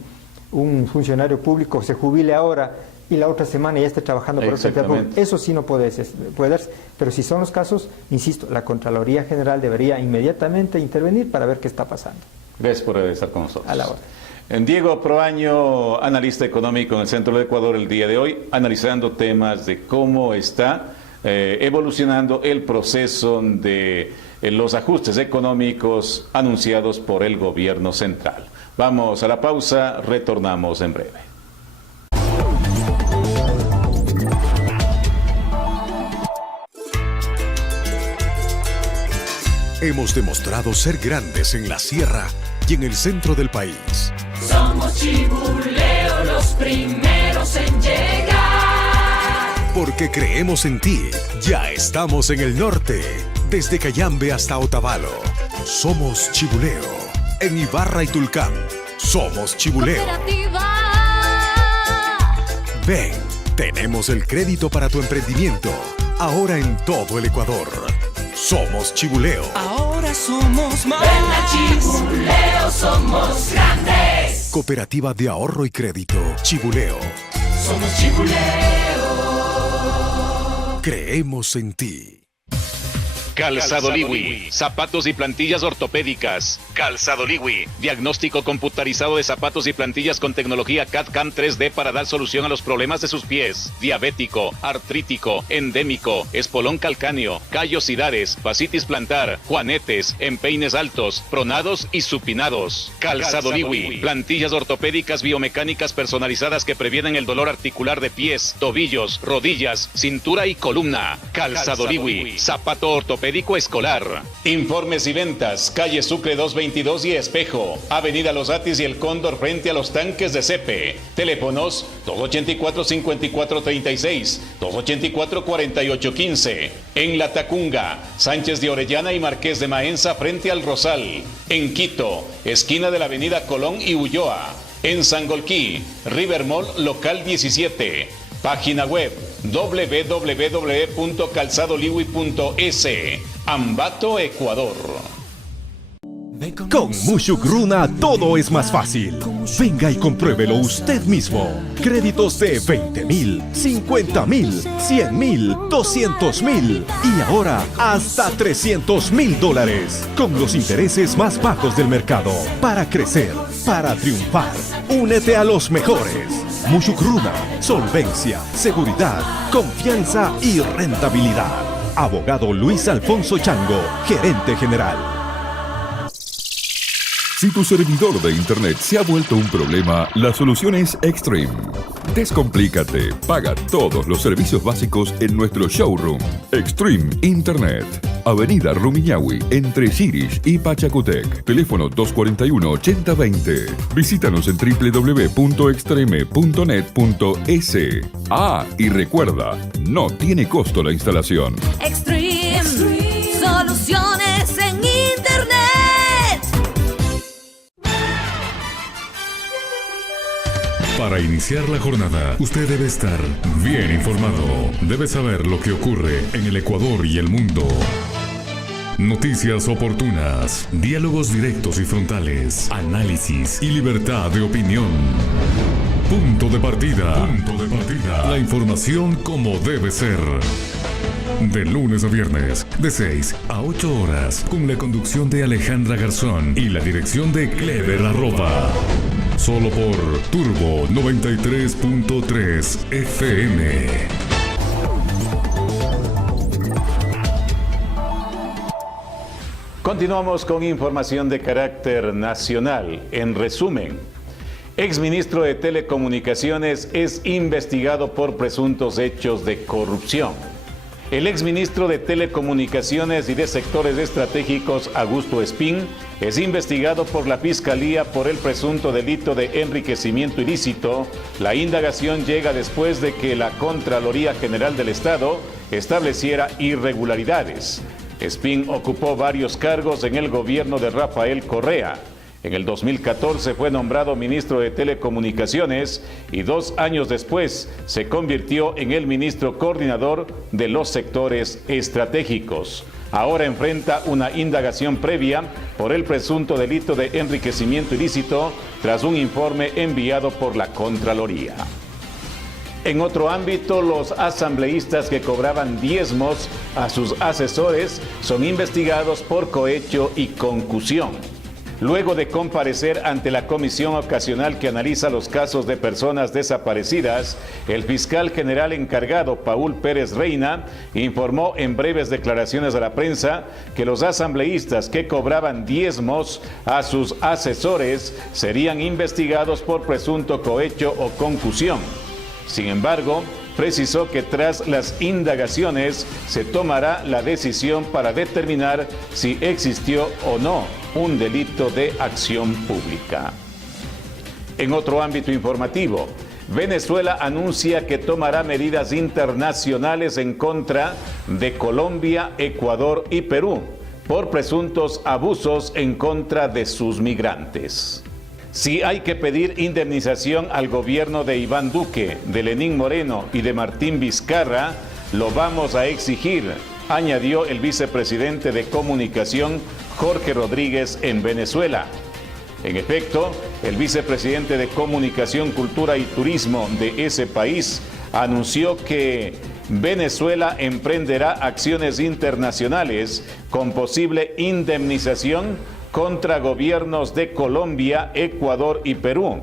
funcionario público se jubile ahora y la otra semana ya esté trabajando por otra entidad pública. Eso sí no puede darse, pero si son los casos, insisto, la Contraloría General debería inmediatamente intervenir para ver qué está pasando. Gracias por estar con nosotros. A la orden. Diego Proaño, analista económico en el Centro de Ecuador el día de hoy, analizando temas de cómo está evolucionando el proceso de los ajustes económicos anunciados por el gobierno central. Vamos a la pausa, retornamos en breve. Hemos demostrado ser grandes en la sierra y en el centro del país. Somos Chibuleo, los primeros en llegar. Porque creemos en ti, ya estamos en el norte, desde Cayambe hasta Otavalo. Somos Chibuleo. En Ibarra y Tulcán, somos Chibuleo. Cooperativa. Ven, tenemos el crédito para tu emprendimiento, ahora en todo el Ecuador. Somos Chibuleo. Ahora somos más. Ven a Chibuleo, somos grandes. Cooperativa de Ahorro y Crédito, Chibuleo. Somos Chibuleo. Creemos en ti. Calzado Liwi, zapatos y plantillas ortopédicas. Calzado Liwi, diagnóstico computarizado de zapatos y plantillas con tecnología CAD/CAM 3D para dar solución a los problemas de sus pies. Diabético, artrítico, endémico, espolón calcáneo, callosidades, fascitis plantar, juanetes, empeines altos, pronados y supinados. Calzado Liwi, plantillas ortopédicas biomecánicas personalizadas que previenen el dolor articular de pies, tobillos, rodillas, cintura y columna. Calzado Liwi, zapato ortopédico escolar. Informes y ventas, calle Sucre 222 y Espejo, avenida Los Atis y El Cóndor frente a los tanques de Cepe. Teléfonos 284-5436, 284-4815. En La Tacunga, Sánchez de Orellana y Marqués de Maenza frente al Rosal. En Quito, esquina de la avenida Colón y Ulloa. En Sangolquí, River Mall local 17. Página web www.calzadoliwi.es. Ambato, Ecuador. Con Mushugruna todo es más fácil. Venga y compruébelo usted mismo. Créditos de 20,000, 50,000, 100,000, 200,000 y ahora hasta $300,000 con los intereses más bajos del mercado. Para crecer, para triunfar, únete a los mejores. Mushugruna, solvencia, seguridad, confianza y rentabilidad. Abogado Luis Alfonso Chango, gerente general. Si tu servidor de internet se ha vuelto un problema, la solución es Extreme. Descomplícate, paga todos los servicios básicos en nuestro showroom. Extreme Internet. Avenida Rumiñahui, entre Sirish y Pachacutec. Teléfono 241-8020. Visítanos en www.extreme.net.es. Ah, y recuerda, no tiene costo la instalación. Extreme. Soluciones en Internet. Para iniciar la jornada, usted debe estar bien informado. Debe saber lo que ocurre en el Ecuador y el mundo. Noticias oportunas, diálogos directos y frontales, análisis y libertad de opinión. Punto de partida. La información como debe ser. De lunes a viernes, de 6 a 8 horas, con la conducción de Alejandra Garzón y la dirección de Clever Arroba. Solo por Turbo 93.3 FM. Continuamos con información de carácter nacional. En resumen, exministro de Telecomunicaciones es investigado por presuntos hechos de corrupción. El exministro de Telecomunicaciones y de Sectores Estratégicos, Augusto Espín, es investigado por la Fiscalía por el presunto delito de enriquecimiento ilícito. La indagación llega después de que la Contraloría General del Estado estableciera irregularidades. Espín ocupó varios cargos en el gobierno de Rafael Correa. En el 2014 fue nombrado ministro de Telecomunicaciones y 2 años después se convirtió en el ministro coordinador de los sectores estratégicos. Ahora enfrenta una indagación previa por el presunto delito de enriquecimiento ilícito tras un informe enviado por la Contraloría. En otro ámbito, los asambleístas que cobraban diezmos a sus asesores son investigados por cohecho y concusión. Luego de comparecer ante la comisión ocasional que analiza los casos de personas desaparecidas, el fiscal general encargado, Paul Pérez Reina, informó en breves declaraciones a la prensa que los asambleístas que cobraban diezmos a sus asesores serían investigados por presunto cohecho o concusión. Sin embargo, precisó que tras las indagaciones se tomará la decisión para determinar si existió o no un delito de acción pública. En otro ámbito informativo, Venezuela anuncia que tomará medidas internacionales en contra de Colombia, Ecuador y Perú por presuntos abusos en contra de sus migrantes. Si hay que pedir indemnización al gobierno de Iván Duque, de Lenín Moreno y de Martín Vizcarra, lo vamos a exigir, añadió el vicepresidente de Comunicación, Jorge Rodríguez, en Venezuela. En efecto, el vicepresidente de Comunicación, Cultura y Turismo de ese país anunció que Venezuela emprenderá acciones internacionales con posible indemnización contra gobiernos de Colombia, Ecuador y Perú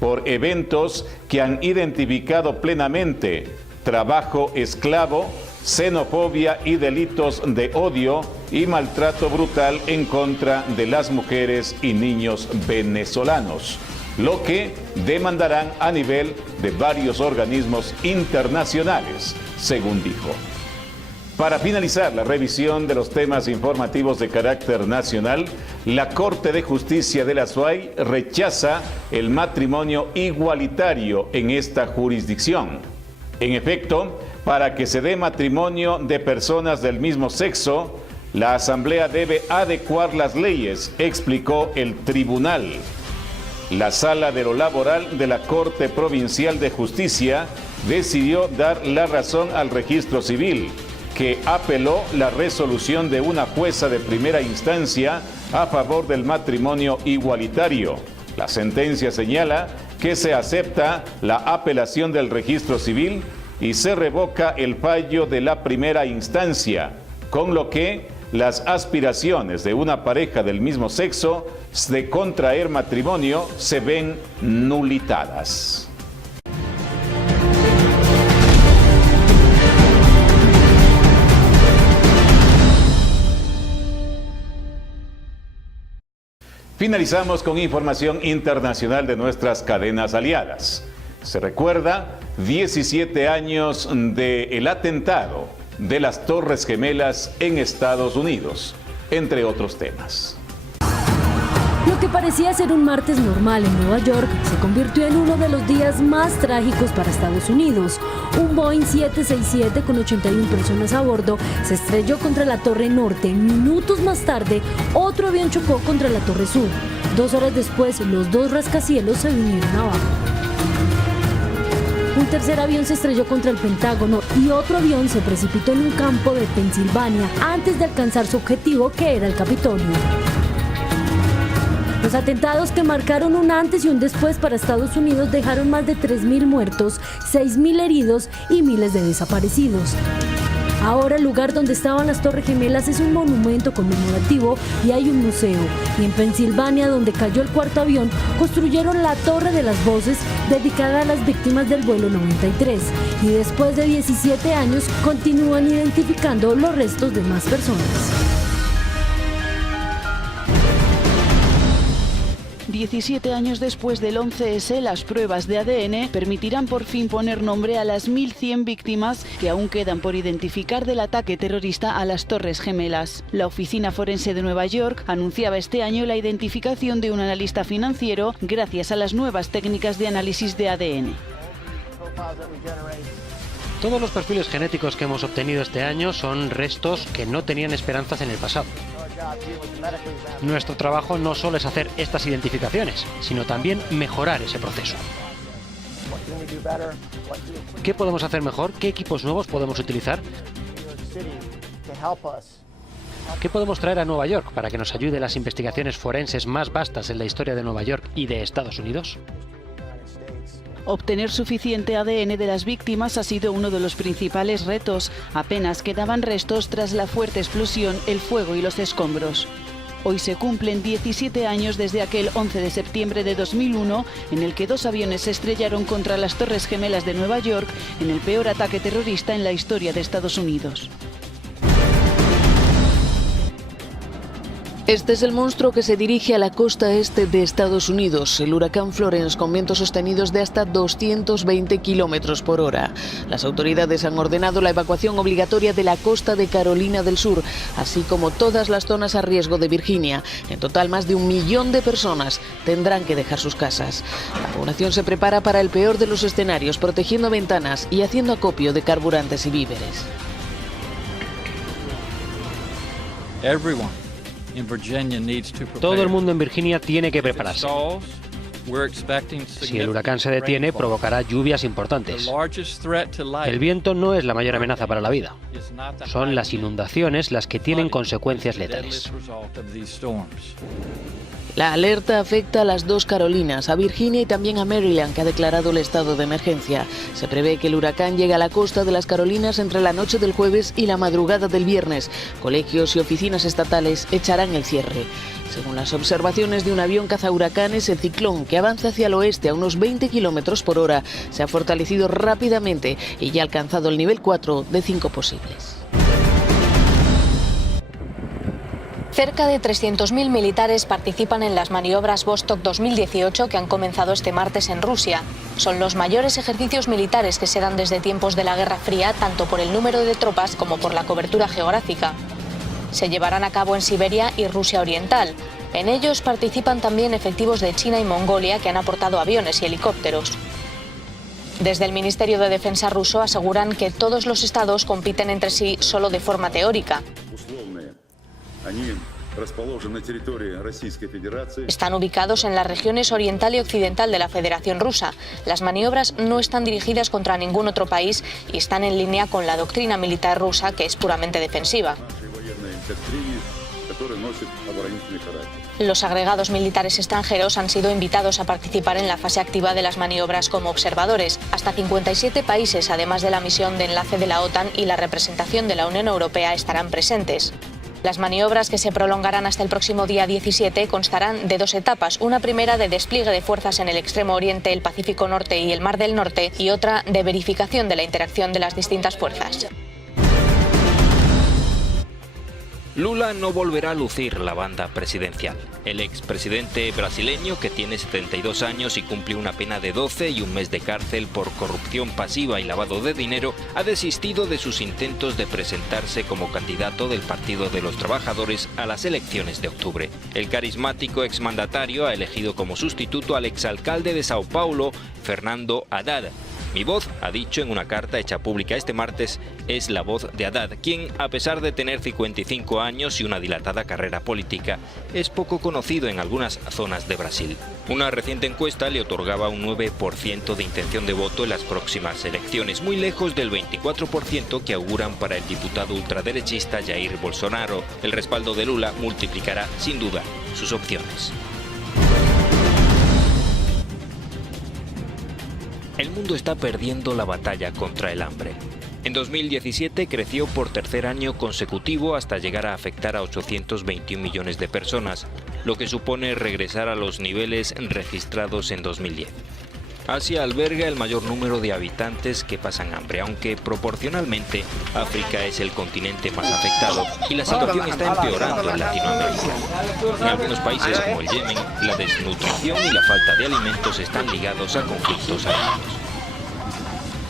por eventos que han identificado plenamente trabajo esclavo, xenofobia y delitos de odio y maltrato brutal en contra de las mujeres y niños venezolanos, lo que demandarán a nivel de varios organismos internacionales, según dijo. Para finalizar la revisión de los temas informativos de carácter nacional, la Corte de Justicia de la SUAY rechaza el matrimonio igualitario en esta jurisdicción. En efecto, para que se dé matrimonio de personas del mismo sexo, la Asamblea debe adecuar las leyes, explicó el tribunal. La Sala de lo Laboral de la Corte Provincial de Justicia decidió dar la razón al Registro Civil, que apeló la resolución de una jueza de primera instancia a favor del matrimonio igualitario. La sentencia señala que se acepta la apelación del Registro Civil y se revoca el fallo de la primera instancia, con lo que las aspiraciones de una pareja del mismo sexo de contraer matrimonio se ven nulitadas. Finalizamos con información internacional de nuestras cadenas aliadas. Se recuerda 17 años del atentado de las Torres Gemelas en Estados Unidos, entre otros temas. Lo que parecía ser un martes normal en Nueva York se convirtió en uno de los días más trágicos para Estados Unidos. Un Boeing 767 con 81 personas a bordo se estrelló contra la Torre Norte. Minutos más tarde, otro avión chocó contra la Torre Sur. 2 horas después, los 2 rascacielos se vinieron abajo. Un tercer avión se estrelló contra el Pentágono y otro avión se precipitó en un campo de Pensilvania antes de alcanzar su objetivo, que era el Capitolio. Los atentados, que marcaron un antes y un después para Estados Unidos, dejaron más de 3.000 muertos, 6.000 heridos y miles de desaparecidos. Ahora el lugar donde estaban las Torres Gemelas es un monumento conmemorativo y hay un museo. Y en Pensilvania, donde cayó el cuarto avión, construyeron la Torre de las Voces, dedicada a las víctimas del vuelo 93. Y después de 17 años continúan identificando los restos de más personas. 17 años después del 11S, las pruebas de ADN permitirán por fin poner nombre a las 1.100 víctimas que aún quedan por identificar del ataque terrorista a las Torres Gemelas. La Oficina Forense de Nueva York anunciaba este año la identificación de un analista financiero gracias a las nuevas técnicas de análisis de ADN. Todos los perfiles genéticos que hemos obtenido este año son restos que no tenían esperanzas en el pasado. Nuestro trabajo no solo es hacer estas identificaciones, sino también mejorar ese proceso. ¿Qué podemos hacer mejor? ¿Qué equipos nuevos podemos utilizar? ¿Qué podemos traer a Nueva York para que nos ayude en las investigaciones forenses más vastas en la historia de Nueva York y de Estados Unidos? Obtener suficiente ADN de las víctimas ha sido uno de los principales retos. Apenas quedaban restos tras la fuerte explosión, el fuego y los escombros. Hoy se cumplen 17 años desde aquel 11 de septiembre de 2001, en el que 2 aviones se estrellaron contra las Torres Gemelas de Nueva York, en el peor ataque terrorista en la historia de Estados Unidos. Este es el monstruo que se dirige a la costa este de Estados Unidos, el huracán Florence, con vientos sostenidos de hasta 220 kilómetros por hora. Las autoridades han ordenado la evacuación obligatoria de la costa de Carolina del Sur, así como todas las zonas a riesgo de Virginia. En total, más de 1 millón de personas tendrán que dejar sus casas. La población se prepara para el peor de los escenarios, protegiendo ventanas y haciendo acopio de carburantes y víveres. Todo el mundo en Virginia tiene que prepararse. Si el huracán se detiene, provocará lluvias importantes. El viento no es la mayor amenaza para la vida. Son las inundaciones las que tienen consecuencias letales. La alerta afecta a las 2 Carolinas, a Virginia y también a Maryland, que ha declarado el estado de emergencia. Se prevé que el huracán llegue a la costa de las Carolinas entre la noche del jueves y la madrugada del viernes. Colegios y oficinas estatales echarán el cierre. Según las observaciones de un avión cazahuracanes, el ciclón, que avanza hacia el oeste a unos 20 kilómetros por hora, se ha fortalecido rápidamente y ya ha alcanzado el nivel 4 de 5 posibles. Cerca de 300.000 militares participan en las maniobras Vostok 2018 que han comenzado este martes en Rusia. Son los mayores ejercicios militares que se dan desde tiempos de la Guerra Fría, tanto por el número de tropas como por la cobertura geográfica. Se llevarán a cabo en Siberia y Rusia Oriental. En ellos participan también efectivos de China y Mongolia, que han aportado aviones y helicópteros. Desde el Ministerio de Defensa ruso aseguran que todos los estados compiten entre sí solo de forma teórica. Están ubicados en las regiones oriental y occidental de la Federación Rusa. Las maniobras no están dirigidas contra ningún otro país y están en línea con la doctrina militar rusa, que es puramente defensiva. Los agregados militares extranjeros han sido invitados a participar en la fase activa de las maniobras como observadores. Hasta 57 países, además de la misión de enlace de la OTAN y la representación de la Unión Europea, estarán presentes. Las maniobras, que se prolongarán hasta el próximo día 17, constarán de 2 etapas. Una primera de despliegue de fuerzas en el extremo oriente, el Pacífico Norte y el Mar del Norte, y otra de verificación de la interacción de las distintas fuerzas. Lula no volverá a lucir la banda presidencial. El expresidente brasileño, que tiene 72 años y cumple una pena de 12 y un mes de cárcel por corrupción pasiva y lavado de dinero, ha desistido de sus intentos de presentarse como candidato del Partido de los Trabajadores a las elecciones de octubre. El carismático exmandatario ha elegido como sustituto al exalcalde de Sao Paulo, Fernando Haddad. Mi voz, ha dicho en una carta hecha pública este martes, es la voz de Haddad, quien, a pesar de tener 55 años y una dilatada carrera política, es poco conocido en algunas zonas de Brasil. Una reciente encuesta le otorgaba un 9% de intención de voto en las próximas elecciones, muy lejos del 24% que auguran para el diputado ultraderechista Jair Bolsonaro. El respaldo de Lula multiplicará, sin duda, sus opciones. El mundo está perdiendo la batalla contra el hambre. En 2017 creció por tercer año consecutivo hasta llegar a afectar a 821 millones de personas, lo que supone regresar a los niveles registrados en 2010. Asia alberga el mayor número de habitantes que pasan hambre, aunque proporcionalmente África es el continente más afectado y la situación está empeorando en Latinoamérica. En algunos países como el Yemen, la desnutrición y la falta de alimentos están ligados a conflictos armados.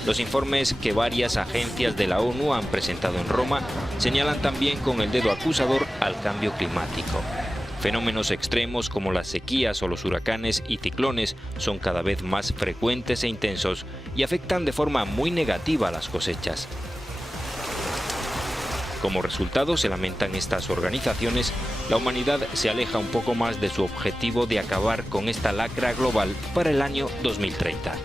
Los informes que varias agencias de la ONU han presentado en Roma señalan también con el dedo acusador al cambio climático. Fenómenos extremos como las sequías o los huracanes y ciclones son cada vez más frecuentes e intensos y afectan de forma muy negativa a las cosechas. Como resultado, se lamentan estas organizaciones, la humanidad se aleja un poco más de su objetivo de acabar con esta lacra global para el año 2030.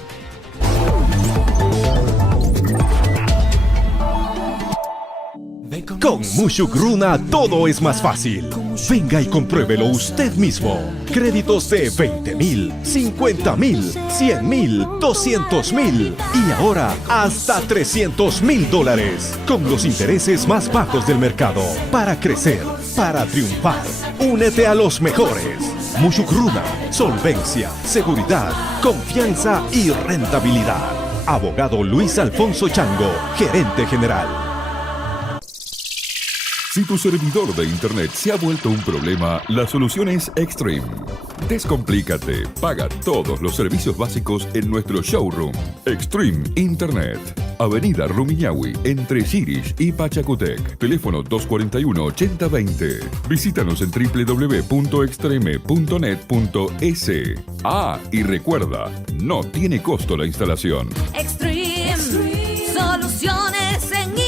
Con Mushugruna todo es más fácil. Venga y compruébelo usted mismo. Créditos de 20,000, 50,000, 100,000, 200,000 y ahora hasta $300,000 con los intereses más bajos del mercado. Para crecer, para triunfar, únete a los mejores. Mushugruna, solvencia, seguridad, confianza y rentabilidad. Abogado Luis Alfonso Chango, gerente general. Si tu servidor de Internet se ha vuelto un problema, la solución es Extreme. Descomplícate, paga todos los servicios básicos en nuestro showroom. Extreme Internet. Avenida Rumiñahui, entre Chirish y Pachacútec. Teléfono 241-8020. Visítanos en www.extreme.net.es. Ah, y recuerda, no tiene costo la instalación. Extreme. Soluciones en Internet.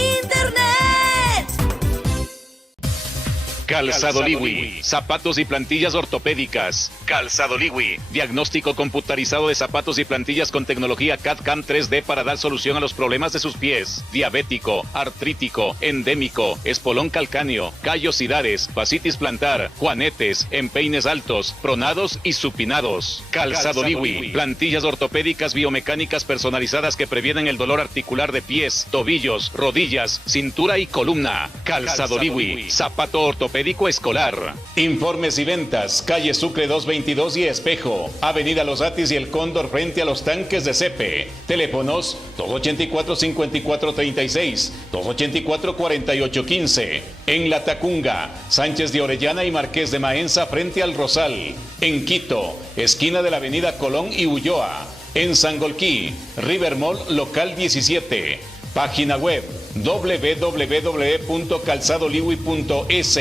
Calzado Liwi, zapatos y plantillas ortopédicas. Calzado Liwi, diagnóstico computarizado de zapatos y plantillas con tecnología CAD/CAM 3D para dar solución a los problemas de sus pies. Diabético, artrítico, endémico, espolón calcáneo, callosidades, fascitis plantar, juanetes, empeines altos, pronados y supinados. Calzado Liwi, plantillas ortopédicas biomecánicas personalizadas que previenen el dolor articular de pies, tobillos, rodillas, cintura y columna. Calzado Liwi, zapato ortopédico escolar. Informes y ventas, calle Sucre 222 y Espejo, avenida Los Atis y El Cóndor frente a los tanques de Cepe. Teléfonos 284-5436, 284-4815. En La Tacunga, Sánchez de Orellana y Marqués de Maenza frente al Rosal. En Quito, esquina de la avenida Colón y Ulloa. En Sangolquí, River Mall local 17. Página web www.calzadoliwi.es.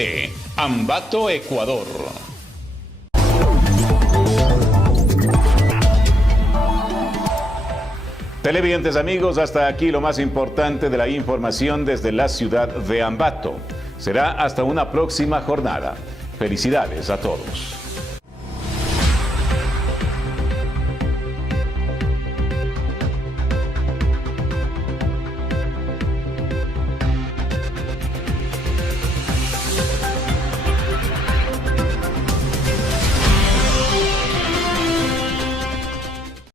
Ambato, Ecuador. Televidentes amigos, hasta aquí lo más importante de la información desde la ciudad de Ambato. Será hasta una próxima jornada. Felicidades a todos.